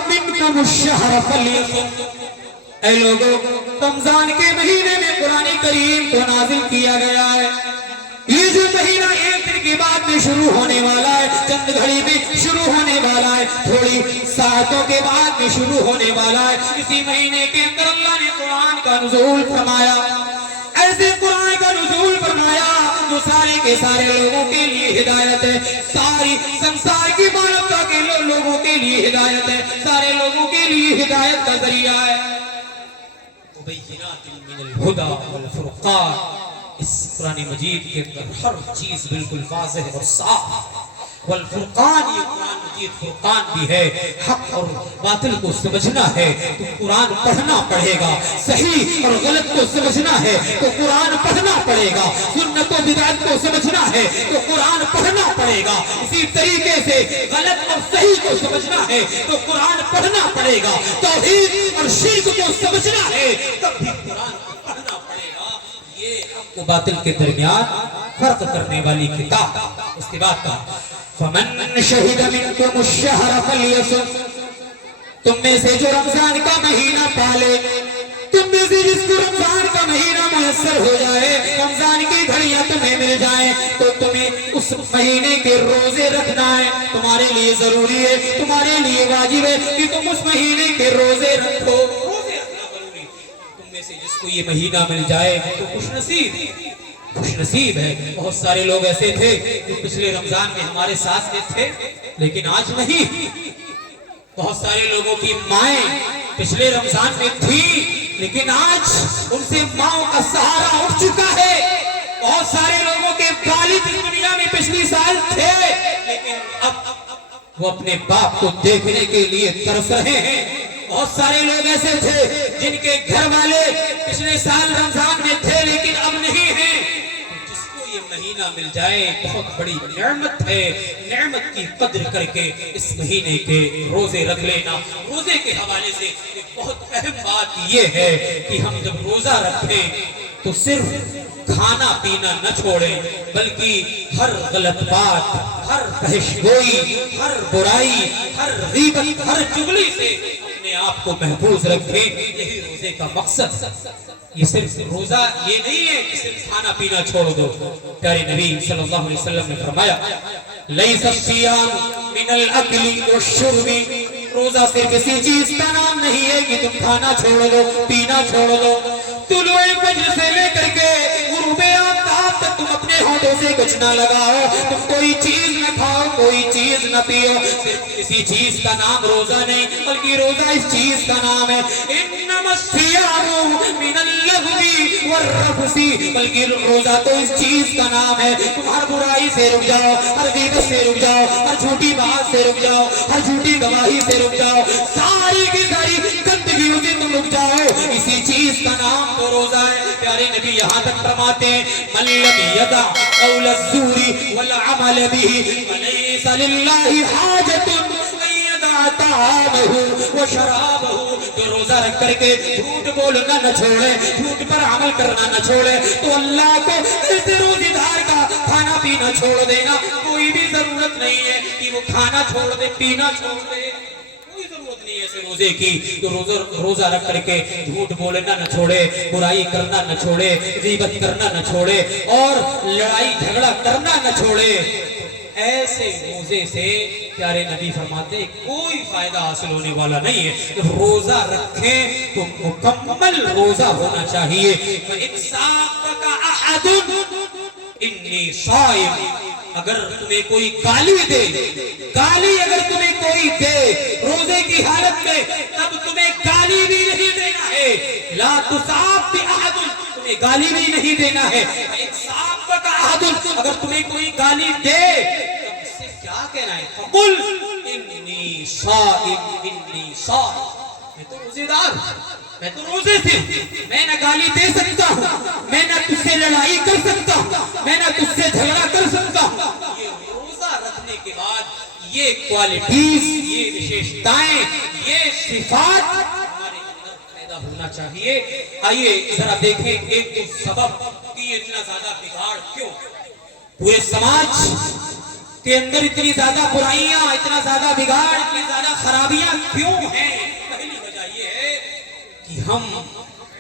منکم الشہر فلیصم. اے لوگوں، رمضان کے مہینے میں قرآن کریم کو نازل کیا گیا ہے. یہ جو مہینہ ایک دن کے بعد میں شروع ہونے والا ہے، چند گھڑی میں شروع ہونے والا ہے، تھوڑی ساعتوں کے بعد میں شروع ہونے والا ہے، اسی مہینے کے اندر اللہ نے قرآن کا نزول فرمایا. ایسے قرآن کا نزول فرمایا جو سارے کے سارے لوگوں کے لیے ہدایت ہے، ساری سنسار کی مانوتا کے لوگوں کے لیے ہدایت ہے، سارے لوگوں کے لیے ہدایت کا ذریعہ ہے. مبینات من الہدی والفرقان. اس قرآن مجید کے اندر ہر چیز بالکل واضح اور صاف. والفرقان، یہ قرآن مجید فرقان بھی ہے. حق اور باطل کو سمجھنا ہے تو قرآن پڑھنا پڑے گا، صحیح اور غلط کو سمجھنا ہے تو قرآن پڑھنا پڑے گا، سنت و بدعت کو سمجھنا ہے تو قرآن پڑھنا پڑے گا. اسی طریقے سے غلط اور صحیح کو سمجھنا ہے تو قرآن پڑھنا پڑے گا. توحید اور شرک کو سمجھنا ہے تب بھی قرآن پڑھنا پڑے گا. یہ حق و باطل کے درمیان فرق کرنے والی کتاب. اس کے بعد کہا فمن شہد منکم الشہر فلیصم. تم میں سے جو رمضان کا مہینہ پالے، تم میں سے جس کو رمضان کا مہینہ میسر ہو جائے، رمضان کی گھڑیاں تمہیں مل جائیں، تو تمہیں اس مہینے کے روزے رکھنا ہے. تمہارے لیے ضروری ہے، تمہارے لیے واجب ہے کہ تم اس مہینے کے روزے رکھو. میں سے جس کو یہ مہینہ مل جائے وہ تو خوش نصیب ہے. بہت سارے لوگ ایسے تھے جو پچھلے رمضان میں ہمارے ساتھ میں تھے لیکن آج نہیں. بہت سارے لوگوں کی مائیں پچھلے رمضان میں تھی لیکن آج ان سے ماؤں کا سہارا اٹھ چکا ہے. بہت سارے لوگوں کے والد اس دنیا میں پچھلی سال تھے لیکن اب وہ اپنے باپ کو دیکھنے کے لیے ترس رہے ہیں. بہت سارے لوگ ایسے تھے جن کے گھر والے پچھلے سال رمضان میں تھے لیکن اب نہیں ہیں. جس کو یہ مہینہ مل جائے بہت بڑی نعمت ہے. نعمت کی قدر کر کے اس مہینے کے روزے رکھ لینا. روزے کے حوالے سے بہت اہم بات یہ ہے کہ ہم جب روزہ رکھیں تو صرف کھانا پینا نہ چھوڑیں بلکہ ہر غلط بات، ہر فحش گوئی، ہر برائی، ہر غیبت، ہر چغلی سے اپنے آپ کو محفوظ رکھیں. یہی روزے کا مقصد. یہ صرف روزہ یہ نہیں ہے کہ صرف کھانا پینا چھوڑ دو. پیارے نبی صلی اللہ علیہ وسلم نے فرمایا لیس الصیام من الاکل والشرب. روزہ صرف کسی چیز کا نام نہیں ہے کہ تم کھانا چھوڑ دو، پینا چھوڑ دو. طلوع فجر سے لے کر کے غروب آفتاب تک تم اپنے ہونٹوں سے کچھ نہ لگاؤ، تم کوئی چیز نہ کھاؤ، کوئی چیز نہ پیو. صرف کسی چیز کا نام روزہ نہیں بلکہ روزہ اس چیز کا نام ہے. انما الصیام من اللغو والرفث. بلکہ روزہ تو اس چیز کا نام ہے تم ہر برائی سے رک جاؤ، ہر غیبت سے رک جاؤ، ہر جھوٹی بات سے رک جاؤ، ہر جھوٹی گواہی سے رک جاؤ، ساری کی ساری گندگیوں سے تم رک جاؤ. اسی چیز کا نام تو روزہ ہے. پیارے نبی یہاں تک فرماتے ہیں من لم یدع قول الزور والعمل به فلیس للہ حاجۃ ان یدع طعامہ وشرابہ. جو روزہ رکھ کر کے جھوٹ بولنا نہ چھوڑے، جھوٹ پر عمل کرنا نہ چھوڑے تو اللہ کو اس روزے دار کا کھانا پینا چھوڑ دینا کوئی بھی ضرورت نہیں ہے کہ وہ کھانا چھوڑ دے، پینا چھوڑ دے. ایسے روزے کی تو روزہ رکھ کر کے جھوٹ بولنا نہ چھوڑے، برائی کرنا نہ چھوڑے، غیبت کرنا نہ چھوڑے اور لڑائی جھگڑا کرنا نہ چھوڑے. ایسے روزے سے پیارے نبی فرماتے ہیں کوئی فائدہ حاصل ہونے والا نہیں ہے. جب روزہ رکھیں تو مکمل روزہ ہونا چاہیے. فَإِنْ سَاقَكَ أَحَدٌ إِنِّي صَائِمٌ. اگر تمہیں کوئی گالی دے، گالی اگر تمہیں کوئی دے روزے کی حالت میں تب تمہیں گالی بھی نہیں دینا ہے. لا تصاب بأحد. تمہیں گالی بھی نہیں دینا ہے. انصاف کا احد. اگر تمہیں کوئی گالی دے تب اس سے کیا کہنا ہے؟ فقل انی صائم انی صائم. میں تو روزے دار، میں تو روزے سے، میں نہ گالی دے سکتا ہوں، میں نہ تجھ سے لڑائی کر سکتا ہوں، میں نہ تجھ سے جھگڑا کر سکتا ہوں. یہ روزہ رکھنے کے بعد یہ کوالٹیز، یہ وشیشتائیں، یہ صفات ہمارے اندر پیدا ہونا چاہیے. آئیے ذرا دیکھیں ایک تو سبب کہ یہ اتنا زیادہ بگاڑ کیوں پورے سماج کے اندر اتنی زیادہ برائیاں، اتنا زیادہ بگاڑ، اتنی زیادہ خرابیاں کیوں ہیں. پہلی وجہ یہ ہے کہ ہم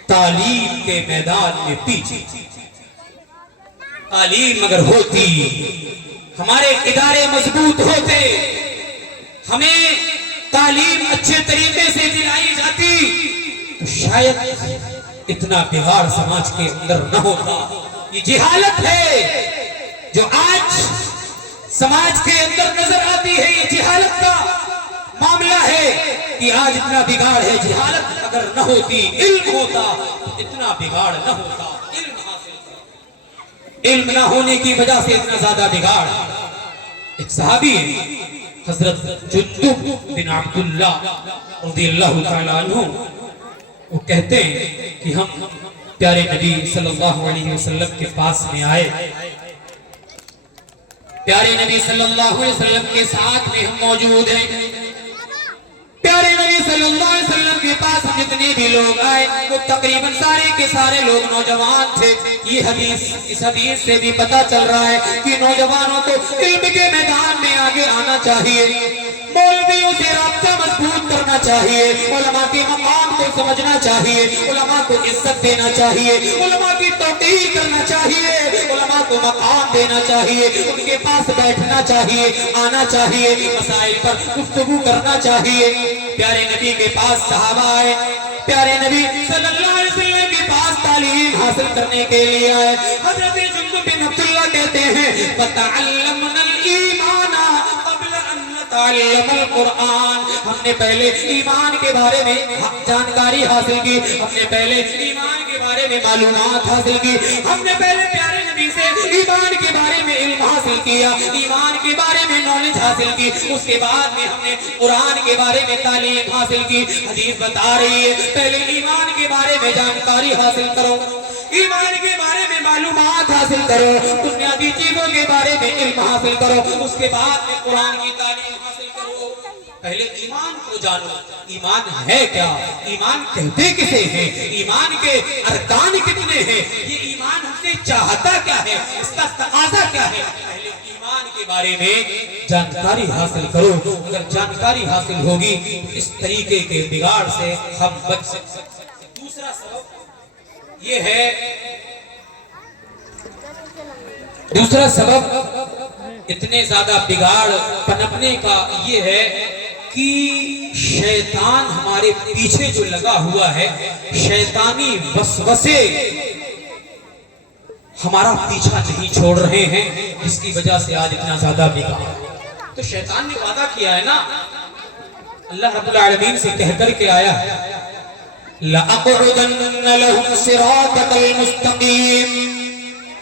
تعلیم کے میدان میں پیچھے. تعلیم اگر ہوتی، ہمارے ادارے مضبوط ہوتے، ہمیں تعلیم اچھے طریقے سے دلائی جاتی تو شاید اتنا بگاڑ سماج کے اندر نہ ہوتا. یہ جہالت ہے جو آج سماج کے اندر نظر آتی ہے. یہ جہالت کا معاملہ ہے کہ آج اتنا بگاڑ ہے. جہالت اگر نہ ہوتی، علم ہوتا تو اتنا بگاڑ نہ ہوتا. علم نہ ہونے کی وجہ سے اتنا زیادہ بگاڑ. ایک صحابی ہے حضرت جندب بن عبداللہ رضی اللہ تعالیٰ عنہ. وہ کہتے ہیں کہ ہم پیارے نبی صلی اللہ علیہ وسلم کے پاس میں آئے. پیارے نبی صلی اللہ علیہ وسلم کے ساتھ میں ہم موجود ہیں. پیارے نبی صلی اللہ علیہ وسلم کے پاس ہم جتنے بھی لوگ آئے وہ تقریباً سارے کے سارے لوگ نوجوان تھے. یہ حدیث، اس حدیث سے بھی پتا چل رہا ہے کہ نوجوانوں کو علم کے میدان میں آگے آنا چاہیے، مولویوں سے رابطہ مضبوط کرنا چاہیے، علماء کے مقام کو سمجھنا چاہیے، علماء کو عزت دینا چاہیے، علماء کی توقیر کرنا چاہیے، علماء کو مقام دینا چاہیے، ان کے پاس بیٹھنا چاہیے، آنا چاہیے، مسائل پر گفتگو کرنا چاہیے. پیارے نبی کے پاس صحابہ آئے. پیارے نبی صلی اللہ علیہ وسلم کے پاس تعلیم حاصل کرنے کے لیے آئے. حضرت جندب بن عبداللہ کہتے ہیں وَتَعَلَّمْنَا الْإِيمَانَ قَبْلَ أَن نَتَعَلَّمَ الْقُرْآنَ. ہم نے پہلے ایمان کے بارے میں جانکاری حاصل کی, ہم نے پہلے ایمان کے بارے میں معلومات حاصل کی, ہم نے پہلے پیارے نبی سے ایمان کے بارے میں علم حاصل کیا, ایمان کے بارے میں نالج حاصل کی, اس کے بعد میں ہم نے قرآن کے بارے میں تعلیم حاصل کی. حدیث بتا رہی ہے پہلے ایمان کے بارے میں جانکاری حاصل کرو, ایمان کے بارے میں معلومات حاصل کرو, بنیادی چیزوں کے بارے میں علم حاصل کرو, اس کے بعد میں قرآن کی تعلیم حاصل کرو. پہلے ایمان کو جانو, ایمان ہے کیا, ایمان کہتے کسے ہیں, ایمان کے ارکان کتنے ہیں, یہ ایمان ہم سے چاہتا کیا ہے, اس کا تقاضا کیا ہے. پہلے ایمان کے بارے میں جانکاری حاصل کرو. اگر جانکاری حاصل ہوگی تو اس طریقے کے بگاڑ سے ہم بچ سکتے ہیں. دوسرا سبب یہ ہے, دوسرا سبب اتنے زیادہ بگاڑ پنپنے کا یہ ہے کہ شیطان ہمارے پیچھے جو لگا ہوا ہے, شیطانی وسوسے ہمارا پیچھا نہیں چھوڑ رہے ہیں, جس کی وجہ سے آج اتنا زیادہ بگاڑ. تو شیطان نے وعدہ کیا ہے نا, اللہ رب العالمین سے کہہ کر کے آیا ہے لَأَقْعُدَنَّ لَهُمْ صِرَاطَكَ الْمُسْتَقِيمِ.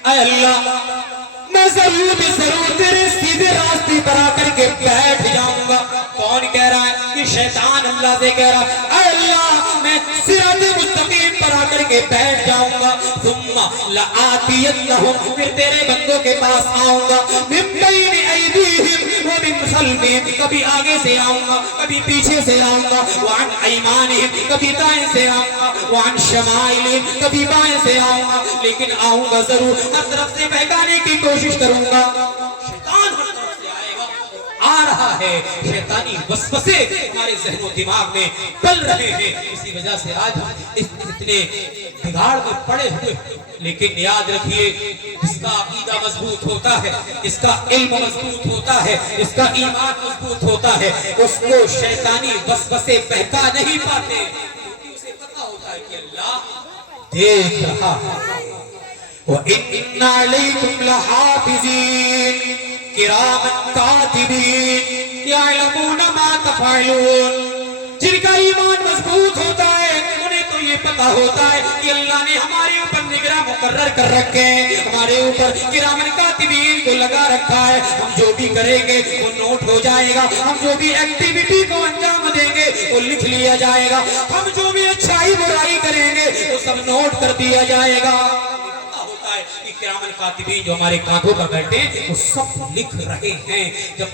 اے اللہ میں ضرور بھی ضرور تیرے سیدھے راستے پر آ کر کے بیٹھ جاؤں گا. کون کہہ رہا ہے؟ یہ شیطان اللہ سے کہہ رہا ہے اے اللہ میں صراط مستقیم پر آ کر کے بیٹھ جاؤں گا. ثم لآتینہم, پھر تیرے بندوں کے پاس آؤں گا, من بین ایدیہم ومن خلفہم, کبھی آگے سے آؤں گا کبھی پیچھے سے آؤں گا, وعن ایمانہم, کبھی دائیں سے آؤں گا, وعن شمائلہم, کبھی بائیں سے آؤں گا, لیکن آؤں گا ضرور, ہر طرف سے بہکانے کی کوشش کروں گا. شیطان ہر طرف سے آئے گا, آ رہا ہے, شیطانی وسوسے ہمارے ذہن و دماغ میں پل رہے ہیں, اسی وجہ سے آج ہم اتنے بگاڑ میں پڑے ہوئے. لیکن یاد رکھیے جس کا عقیدہ مضبوط ہوتا ہے, اس کا علم مضبوط ہوتا ہے, اس کا ایمان مضبوط ہوتا ہے, اس کو شیطانی وسوسے بہکا نہیں پاتے, کیونکہ اسے پتہ ہوتا ہے کہ اللہ دیکھ رہا ہے. وَإِنَّ عَلَيْكُمْ لَحَافِظِينَ كِرَامًا كَاتِبِينَ يَعْلَمُونَ مَا تَفْعَلُونَ. جن کا ایمان مضبوط ہوتا ہے انہیں تو یہ پتا ہوتا ہے کہ اللہ نے ہمارے اوپر نگراں مقرر کر رکھے ہیں, ہمارے اوپر کرامن کاتبین کو لگا رکھا ہے. ہم جو بھی کریں گے وہ نوٹ ہو جائے گا, ہم جو بھی ایکٹیویٹی کو انجام دیں گے وہ لکھ لیا جائے گا, ہم جو بھی اچھائی برائی کریں گے وہ سب نوٹ کر دیا جائے گا. کرامن کاتبین جو ہمارے کانٹوں پر بیٹھے وہ سب لکھ رہے ہیں. جب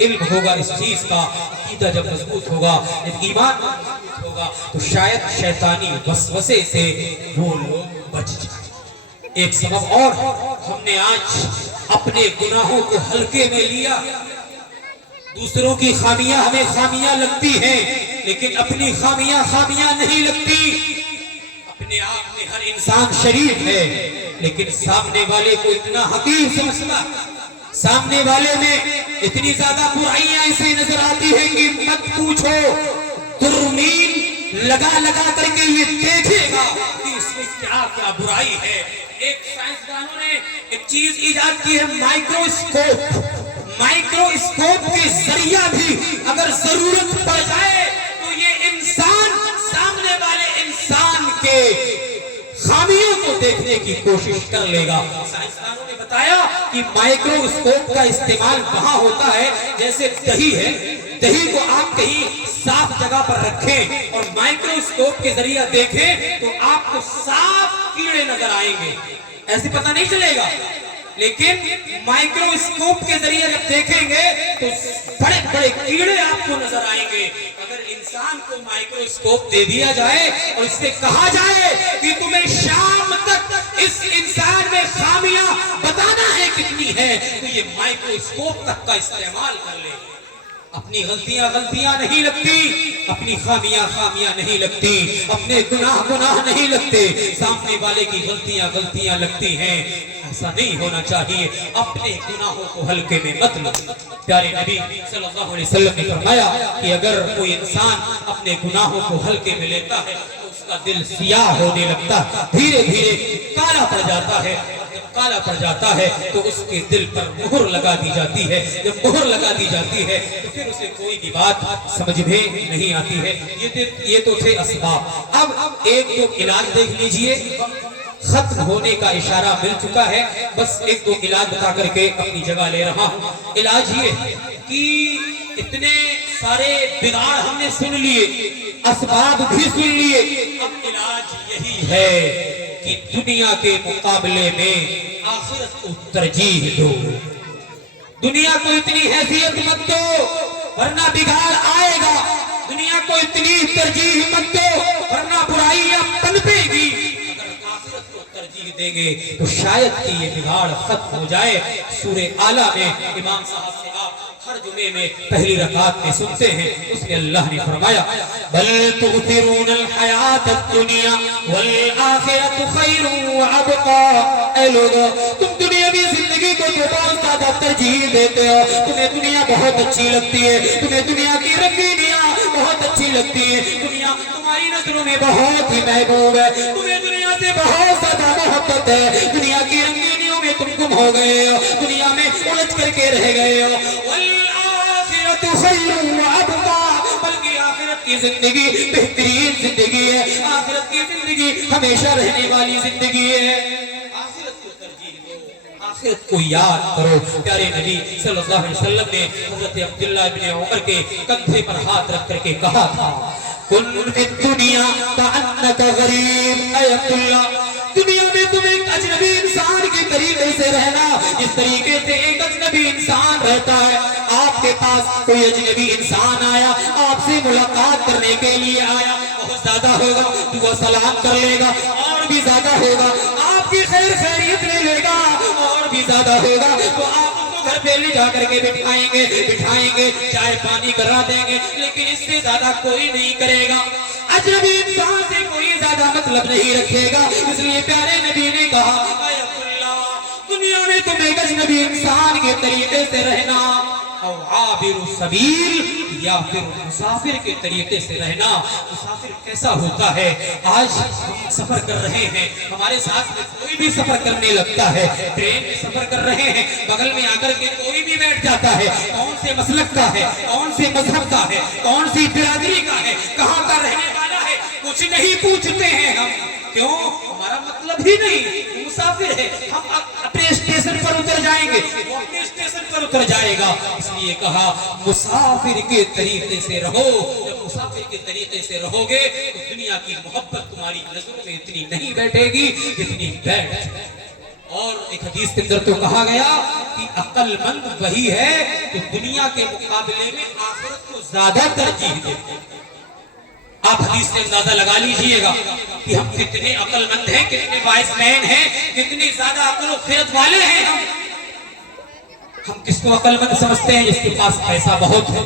علم ہوگا اس چیز کا, عقیدہ جب مضبوط ہوگا, جب ایمان مضبوط ہوگا, تو شاید شیطانی وسوسے سے وہ لوگ بچ جائیں. ایک سبب اور, ہم نے آج اپنے گناہوں کو ہلکے میں لیا. دوسروں کی خامیاں ہمیں خامیاں لگتی ہیں, لیکن اپنی خامیاں خامیاں نہیں لگتی. اپنے آپ میں ہر انسان شریف ہے, لیکن سامنے والے کو اتنا حقیر سمجھتا, سامنے والے میں اتنی زیادہ برائیاں اسے نظر آتی ہیں کہ مت پوچھو. دوربین لگا لگا کر کے یہ دیکھے گا کہ اس میں کیا کیا برائی ہے. ایک سائنسدانوں نے ایک چیز ایجاد کی ہے, مائکروسکوپ. مائکروسکوپ کے ذریعہ بھی اگر ضرورت پڑ جائے تو یہ انسان سامنے والے انسان کے خامیوں کو دیکھنے کی کوشش کر لے گا. سائنسدانوں نے بتایا کہ مائکروسکوپ کا استعمال وہاں ہوتا ہے جیسے دہی ہے, دہی کو آپ کہیں صاف جگہ پر رکھیں اور مائکروسکوپ کے ذریعہ دیکھیں تو آپ کو صاف کیڑے نظر آئیں گے, ایسے پتہ نہیں چلے گا. لیکن مائکروسکوپ کے ذریعے جب دیکھیں گے تو بڑے بڑے کیڑے آپ کو نظر آئیں گے. اگر انسان کو مائکروسکوپ دے دیا جائے اور اس سے کہا جائے کہ تمہیں شام تک اس انسان میں خامیاں بتانا ہے کتنی ہے, تو یہ مائکروسکوپ تک کا استعمال کر لے. اپنی غلطیاں غلطیاں نہیں لگتی, اپنی خامیاں خامیاں نہیں لگتی, اپنے گناہ گناہ نہیں لگتے, سامنے والے کی غلطیاں غلطیاں لگتی ہیں. ایسا نہیں ہونا چاہیے, اپنے گناہوں کو ہلکے میں مت لو. پیارے نبی صلی اللہ علیہ وسلم نے فرمایا کہ اگر کوئی انسان اپنے گناہوں کو ہلکے میں لیتا ہے اس کا دل سیاہ ہونے لگتا ہے، دھیرے دھیرے کالا پڑ جاتا ہے. جب کالا پڑ جاتا ہے تو اس کے دل پر مہر لگا دی جاتی ہے. جب مہر لگا دی جاتی ہے تو پھر اسے کوئی بھی بات سمجھ میں نہیں آتی ہے. یہ تو تھے اسباب. اب ایک دو علاج دیکھ لیجئے. ختم ہونے کا اشارہ مل چکا ہے، بس ایک دو علاج بتا کر کے اپنی جگہ لے رہا ہوں. علاج یہ کہ اتنے سارے بگاڑ ہم نے سن لیے، اسباب بھی سن لیے، اب علاج یہی ہے کہ دنیا کے مقابلے میں آخرت کو ترجیح دو. دنیا کو اتنی حیثیت مت دو ورنہ بگاڑ آئے گا. دنیا کو اتنی ترجیح مت دو ورنہ برائیاں پنپے گی. ترجیح دیں گے تو شاید کہ یہ بگاڑ ختم ہو جائے. سورہ اعلیٰ میں امام صاحب سے آپ ہر جمعے میں پہلی رکعت میں سنتے ہیں، اس میں اللہ نے فرمایا بل تؤثرون الحیات الدنیا والآخرۃ خیر وابقى. اے لوگو، تم دنیاوی زندگی کو تو بہت زیادہ ترجیح دیتے ہو. تمہیں دنیا بہت اچھی لگتی ہے، تمہیں دنیا کی رنگینیاں بہت اچھی لگتی ہے. دنیا تمہاری نظروں میں بہت ہی محبوب ہے، تمہیں دنیا سے بہت زیادہ محبت ہے. دنیا کی رنگینیوں میں تم گم ہو گئے ہو، دنیا میں الجھ کر کے رہ گئے ہو. والآخرۃ خیر وابقى، بلکہ آخرت کی زندگی بہترین زندگی ہے. آخرت کی زندگی ہمیشہ رہنے والی زندگی ہے. آخرت کو ترجیح دو، آخرت کو یاد کرو. پیارے نبی صلی اللہ علیہ وسلم نے حضرت عبداللہ ابن عمر کے کندھے پر ہاتھ رکھ کر کے کہا تھا کن فی الدنیا کأنک غریب. اے عبداللہ، دنیا میں تم ایک اجنبی انسان کے طریقے سے رہنا جس طریقے سے ایک اجنبی انسان رہتا ہے. آپ کے پاس کوئی اجنبی انسان آیا، آپ سے ملاقات کرنے کے لیے آیا، بہت زیادہ ہوگا تو وہ سلام کر لے گا، اور بھی زیادہ ہوگا آپ کی خیر خیریت لے لے گا، اور بھی زیادہ ہوگا تو آپ گھر پہ لے جا کر کے بٹھائیں گے، چائے پانی کرا دیں گے، لیکن اس سے زیادہ کوئی نہیں کرے گا. اجنبی انسان سے کوئی زیادہ مطلب نہیں رکھے گا. اس لیے پیارے نبی نے کہا اے عبداللہ، دنیا میں تم ایک اجنبی انسان کے طریقے سے رہنا، او عابر السبیل، یا پھر مسافر کے طریقے سے رہنا. مسافر کیسا ہوتا ہے؟ آج ہم سفر کر رہے ہیں، ہمارے ساتھ میں کوئی بھی سفر کرنے لگتا ہے، ٹرین میں سفر کر رہے ہیں، بغل میں آ کر کے کوئی بھی بیٹھ جاتا ہے. کون سے مسلک کا ہے، کون سے مذہب کا ہے، کون سی برادری کا ہے، کہاں کا رہنے والا ہے، کچھ نہیں پوچھتے ہیں ہم. کیوں؟ ہمارا مطلب ہی نہیں. مسافر ہے، ہم اپنے اسٹیشن پر اتر جائیں گے، وہ اپنے اسٹیشن پر اتر جائے گا. اس لیے کہا مسافر کے طریقے سے رہو. جب مسافر کے طریقے سے رہو گے تو دنیا کی محبت تمہاری نظروں میں اتنی نہیں بیٹھے گی جتنی بیٹھ. اور ایک حدیث کے اندر تو کہا گیا کہ عقل مند وہی ہے تو دنیا کے مقابلے میں آخرت کو زیادہ ترجیح دیتے. آپ حدیث سے اندازہ لگا لیجئے گا کہ ہم کتنے عقل مند ہیں، کتنے وائس مین ہیں، کتنی زیادہ عقل و خرد والے ہیں. ہم کس کو عقل مند سمجھتے ہیں؟ جس کے پاس پیسہ بہت ہے،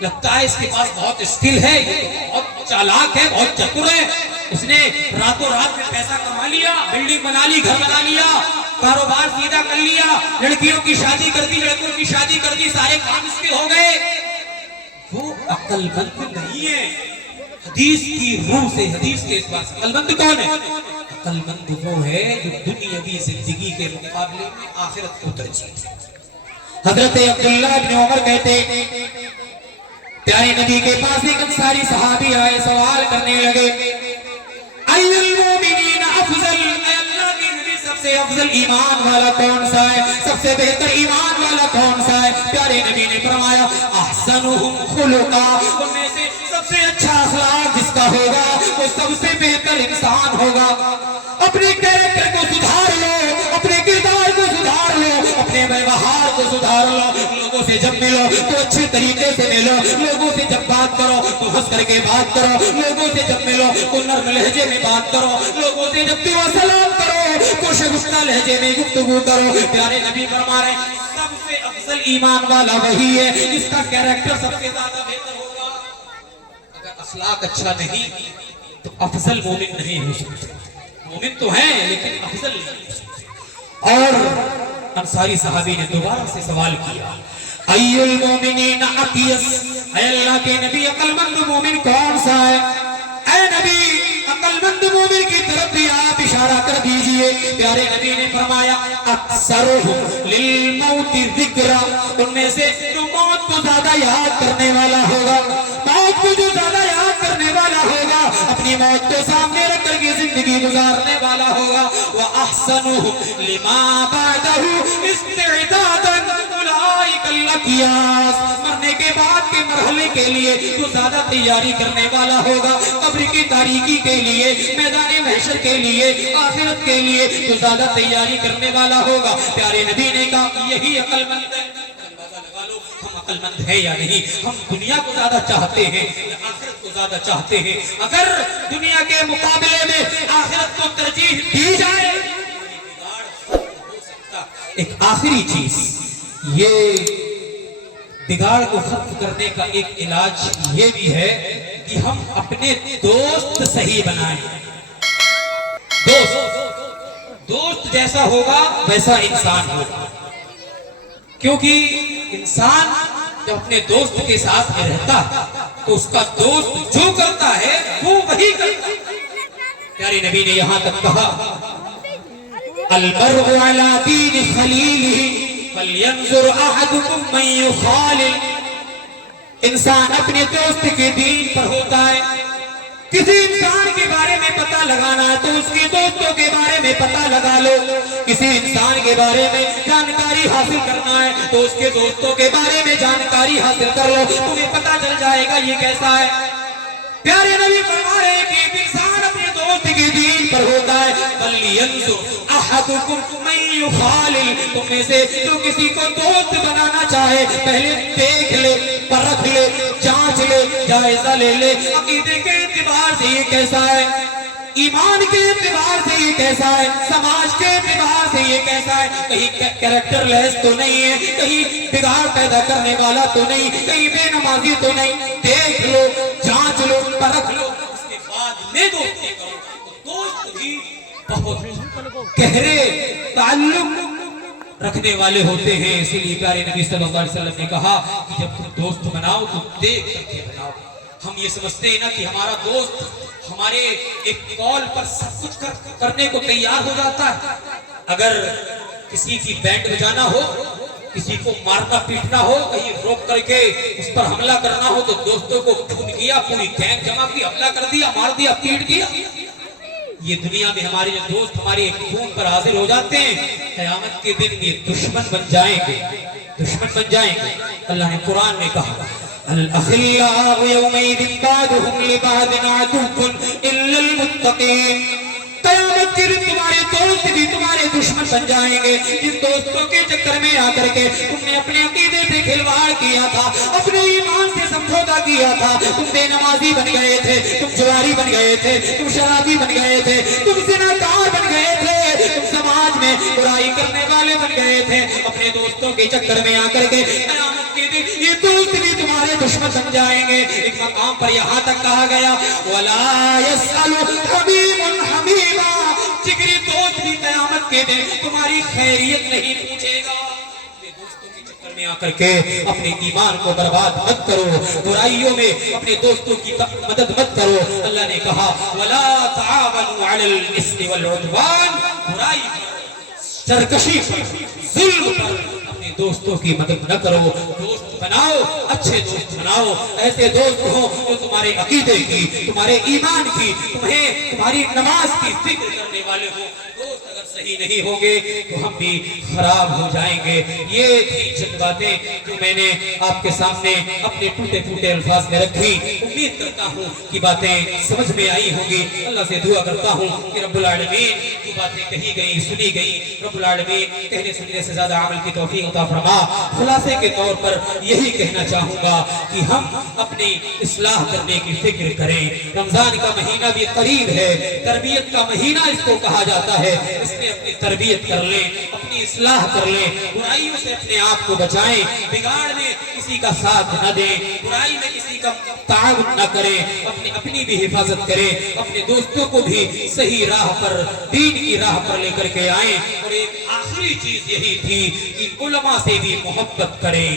لگتا ہے اس کے پاس بہت اسکل ہے، یہ بہت چالاک ہے، بہت چتر ہے، اس نے راتوں رات میں پیسہ کما لیا، بلڈنگ بنا لی، گھر بنا لیا، کاروبار سیدھا کر لیا، لڑکیوں کی شادی کر دی، لڑکوں کی شادی کر دی، سارے کام اس کے ہو گئے. وہ عقل مند نہیں ہے. حدیث کی روح سے، حدیث کے اس بات سے عقل مند کون ہے؟ عقل مند وہ ہے جو دنیاوی زندگی کے مقابلے میں آخرت کو ترجیح دے. حضرت عبداللہ ابن عمر کہتے پیارے نبی کے پاس ایک انصاری صحابی آئے، سوال کرنے لگے ای المومنین افضل، اے اللہ کے نبی سب سے افضل ایمان والا کون سا ہے، سب سے بہتر ایمان والا کون سا ہے؟ پیارے نبی نے فرمایا احسنہم خلقا، ان میں سے سب سے اچھا اخلاق جس کا ہوگا وہ سب سے بہتر انسان ہوگا. اپنے کیریکٹر کو سدھار لو، اپنے کردار کو سدھار لو، اپنے ویوہار کو سدھار لو. لوگوں سے جب ملو تو اچھے طریقے سے ملو، لوگوں سے جب بات کرو تو ہنس کر کے بات کرو، لوگوں سے جب ملو تو نرم لہجے میں بات کرو، لوگوں سے جب دعا سلام کرو تو شگفتہ لہجے میں گفتگو کرو. پیارے نبی فرما رہے ہیں سب سے افضل ایمان والا وہی ہے جس کا کیریکٹر سب سے زیادہ بہتر ہوگا. اگر اخلاق اچھا نہیں تو افضل مومن نہیں ہو سکتے. مومن تو ہیں لیکن افضل نہیں ہو سکتے. اور انصاری صحابی نے دوبارہ سے سوال کیا ای المومنین اقیس، اے اللہ کے نبی عقل مند مومن کون سا ہے؟ اے نبی مومن کی طرف بھی آپ اشارہ کر دیجئے. پیارے نبی نے فرمایا اکثرہم للموت ذکرا, ان میں سے جو موت کو زیادہ یاد کرنے والا ہوگا, موت کو جو زیادہ یاد کرنے والا ہوگا, اپنی موت کو سامنے رکھ کر کے زندگی گزارنے والا ہوگا. وَأَحْسَنُهُمْ لِمَا بَعْدَهُ اسْتِعْدَادًا اُولَئِكَ الْأَخْيَارُ, مرنے کے بعد کے مرحلے کے لیے جو زیادہ تیاری کرنے والا ہوگا, قبر کی تاریکی کے لیے, میدان محشر کے لیے, آخرت کے لیے جو زیادہ تیاری کرنے والا ہوگا. پیارے نبی نے کہا یہی عقل مند ہے. ہم عقل مند ہیں یا نہیں؟ ہم دنیا کو زیادہ چاہتے ہیں یا آخرت کو زیادہ چاہتے ہیں؟ اگر دنیا کے مقابلے میں آخرت کو ترجیح دی جائے, ایک آخری چیز, یہ بگاڑ کو ختم کرنے کا ایک علاج یہ بھی ہے کہ ہم اپنے دوست صحیح بنائیں. دوست جیسا ہوگا ویسا انسان ہوگا, کیونکہ انسان جب اپنے دوست کے ساتھ میں رہتا ہے تو اس کا دوست جو کرتا ہے وہ وہی کرتا ہے. پیارے نبی نے یہاں تک کہا المرء علی دین خلیلہ فلینظر احدکم من یخالل, انسان اپنے دوست کے دین پر ہوتا ہے. کسی انسان کے بارے میں پتہ لگانا ہے تو اس کے دوستوں کے بارے میں پتہ لگا لو. کسی انسان کے بارے میں جانکاری حاصل کرنا ہے تو اس کے دوستوں کے بارے میں جانکاری حاصل کر لو, تمہیں پتہ چل جائے گا یہ کیسا ہے. پیارے نبی فرما رہے ہیں کہ انسان اپنے دوست کے دین پر ہوتا ہے. فَلْيَنْظُرْ أَحَدُكُمْ مَن يُخَالِلْ, تم میں سے جو کسی کو دوست بنانا چاہے پہلے دیکھ لے, پرکھ لے, جانچ لے, جائزہ لے لے, عقیدے کے اعتبار سے یہ کیسا ہے, ایمان کے اعتبار سے یہ کیسا ہے, سماج کے اعتبار سے یہ کیسا ہے. کہیں کریکٹر لیس تو نہیں ہے, کہیں بگاڑ پیدا کرنے والا تو نہیں, کہیں بے نمازی تو نہیں. دیکھ لو, جانچ لو, پرکھ لو, اس کے بعد میں دوستی کرو. دوست بھی بہت گہرے تعلق رکھنے والے ہوتے ہیں. اسی لیے پیارے نبی صلی اللہ علیہ وسلم نے کہا کہ جب تم دوست بناؤ تو دیکھ کر کے بناؤ. ہم یہ سمجھتے ہیں نا کہ ہمارا دوست ہمارے ایک کال پر سب کچھ کرنے کو تیار ہو جاتا ہے. اگر کسی کی بینڈ بجانا ہو, کسی کو مارنا پیٹنا ہو, کہیں روک کر کے اس پر حملہ کرنا ہو تو دوستوں کو ڈھونڈ کیا, پوری گینگ جمع کی, حملہ کر دیا, مار دیا, پیٹ دیا. یہ دنیا میں ہمارے جو دوست ہمارے ایک خون پر حاضر ہو جاتے ہیں, قیامت کے دن یہ دشمن بن جائیں گے, دشمن بن جائیں گے. اللہ نے قرآن میں کہا الأخلاء يومئذ بعضهم لبعض عدو إلا المتقين. قیامت کے دن تمہارے دوست بھی تمہارے دشمن بن جائیں گے. جن دوستوں کے چکر میں آ کر کے تم نے اپنے عقیدے سے کھلواڑ کیا تھا, اپنے ایمان سے سمجھوتا کیا تھا, تم بے نمازی بن گئے تھے, تم جواری بن گئے تھے, تم شرابی بن گئے تھے, تم زناکار بن گئے تھے, تم سماج میں برائی کرنے والے بن گئے تھے. اپنے دوستوں کے چکر میں آ کر کے قیامت کے دن یہ دوست بھی تمہارے دشمن بن جائیں گے. ایک مقام پر یہاں تک کہا گیا وَلَا يَسْأَلُ حَمِيمٌ حَمِيمًا, جگری دوست بھی قیامت کے دن تمہاری خیریت نہیں پوچھے گا. دوستوں کے چکر میں آ کر کے اپنے ایمان کو برباد مت کرو, برائیوں میں اپنے دوستوں کی مدد مت کرو. اللہ نے کہا وَلَا تَعَاوَنُوا عَلَى الْإِثْمِ وَالْعُدْوَانِ, برائی پر, سرکشی پر, ظلم پر اپنے دوستوں کی مدد نہ کرو. دوست بناؤ, اچھے دوست بناؤ, ایسے دوست ہوں جو تمہارے عقیدے کی, تمہارے ایمان کی, تمہیں تمہاری نماز کی فکر کرنے والے ہوں. دوست اگر صحیح نہیں ہوں گے تو ہم بھی خراب ہو جائیں گے. یہ تھی چند باتیں جو میں نے آپ کے سامنے اپنے ٹوٹے پھوٹے الفاظ میں رکھی. امید کرتا ہوں کہ باتیں سمجھ میں آئی ہوں گی. اللہ سے دعا کرتا ہوں کہ رب العالمین جو باتیں کہی گئی, سنی گئی, رب العالمین کہنے سننے سے زیادہ عمل کی توفیق عطا فرما. خلاصے کے طور پر یہی کہنا چاہوں گا کہ ہم اپنی اصلاح کرنے کی فکر کریں. رمضان کا مہینہ بھی قریب ہے, تربیت کا مہینہ اس کو کہا جاتا ہے. اس میں اپنی تربیت کر لیں, اپنی اصلاح کر لیں, برائیوں سے اپنے آپ کو بچائیں, بگاڑ میں کسی کا ساتھ نہ دیں, برائی میں کسی کا تعاون نہ کریں, اپنی بھی حفاظت کریں, اپنے دوستوں کو بھی صحیح راہ پر, دین کی راہ پر لے کر کے آئیں. اور ایک آخری چیز یہی تھی کہ علماء سے بھی محبت کریں.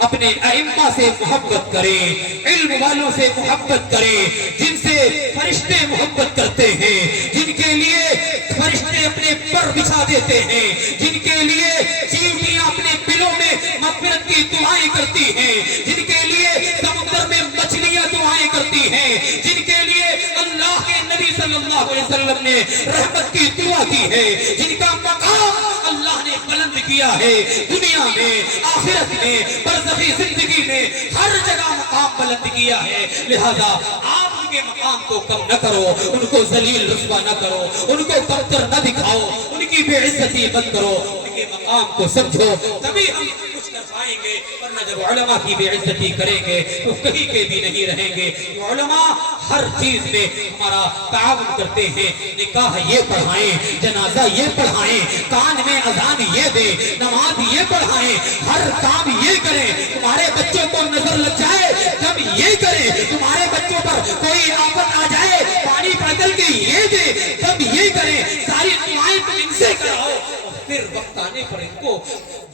اپنے ائمہ سے محبت کریں، علم والوں سے محبت کریں، جن سے فرشتے محبت کرتے ہیں، جن کے لیے فرشتے اپنے پر بچھا دیتے ہیں، جن کے لیے چیونٹیاں اپنے بلوں میں مغفرت کی دعائیں کرتی ہیں، جن کے لیے سمندر میں مچھلیاں دعائیں کرتی ہیں، جن کے لیے اللہ کے نبی صلی اللہ علیہ وسلم نے رحمت کی دعا کی ہے، جن کا مقام اللہ نے بلند کیا ہے، دنیا میں، آخرت میں، برزخی زندگی میں ہر جگہ مقام بلند کیا ہے، لہذا آپ ان کے مقام کو کم نہ کرو، ان کو ذلیل رسوا نہ کرو، ان کو کمتر نہ دکھاؤ، ان کی بے عزتی مت کرو، ان کے مقام کو سمجھو، تبھی ہم کچھ کر پائیں گے، ورنہ جب علماء کی بے عزتی کریں گے تو کہیں کے بھی نہیں رہیں گے۔ علماء ہر چیز میں ہمارا تعاون کرتے ہیں، نکاح یہ پڑھائیں، جنازہ یہ پڑھائیں، کان میں اذان یہ دے، نماز یہ پڑھائیں، ہر کام یہ کریں، تمہارے بچوں کو نظر لگ جائے جب یہ کریں، تمہارے بچوں پر کوئی آفت آ جائے پانی بدل کے یہ دے جب یہ کریں، ساری دعائیں تم ان سے کراؤ، پھر وقت آنے پر ان کو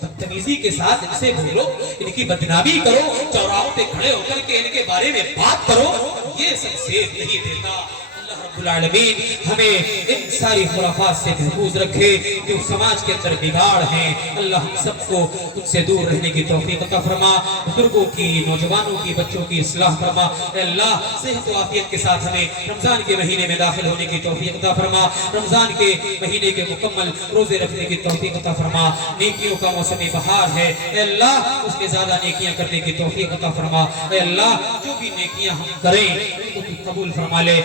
بدتمیزی کے ساتھ ان سے بولو، ان کی بدنامی کرو، چوراہوں پہ کھڑے ہو کر کے ان کے بارے میں بات کرو، یہ سب سیب نہیں دیتا۔ اللہ رب العالمین ہمیں ان ساری خرافات سے محفوظ رکھے جو سماج کے اندر بگاڑ ہیں، اللہ ہم سب کو ان سے دور رہنے کی توفیق عطا فرما، بزرگوں کی، نوجوانوں کی، بچوں کی اصلاح فرما، اے اللہ صحت و عافیت کے ساتھ ہمیں رمضان کے مہینے میں داخل ہونے کی توفیق عطا فرما، رمضان کے مہینے کے مکمل روزے رکھنے کی توفیق عطا فرما، نیکیوں کا موسم بہار ہے، اے اللہ اس کے زیادہ نیکیاں کرنے کی توفیق عطا فرما، اے اللہ جو بھی نیکیاں ہم کریں ان کو قبول فرما لے،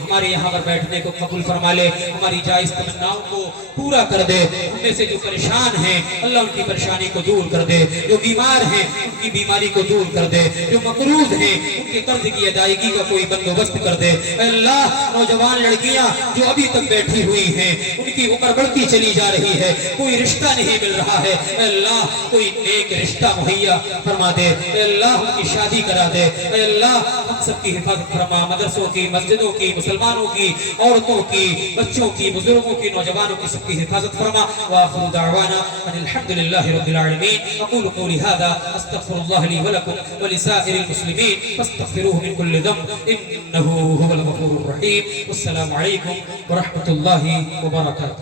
ہمارے یہاں پر بیٹھنے کو قبول فرما لے، ہماری جائز تمناؤں کو پورا کر دے، ہم میں سے جو پریشان ہیں اللہ ان کی پریشانی کو دور کر دے، جو بیمار ہیں ان کی بیماری کو دور کر دے، جو مقروض ہیں ان کے قرض کی ادائیگی کا کوئی بندوبست کر دے، اے اللہ نوجوان لڑکیاں جو ابھی تک بیٹھی ہوئی ہیں ان کی عمر بڑھتی چلی جا رہی ہے، کوئی رشتہ نہیں مل رہا ہے، اے اللہ کوئی نیک رشتہ مہیا فرما دے، اے اللہ ان کی شادی کرا دے، اے اللہ ہم سب کی حفاظت فرما، مدرسوں کی، مسجدوں کی، مسلمانوں کی، عورتوں کی، بچوں کی، بزرگوں کی، نوجوانوں کی سب کی حفاظت فرما، وآخر دعوانا ان الحمدللہ رب العالمین، اقول قولی هذا استغفر اللہ لی ولکم ولسائر المسلمین فاستغفروه من كل ذنب انه هو الغفور الرحیم، والسلام علیکم ورحمۃ اللہ وبرکاتہ۔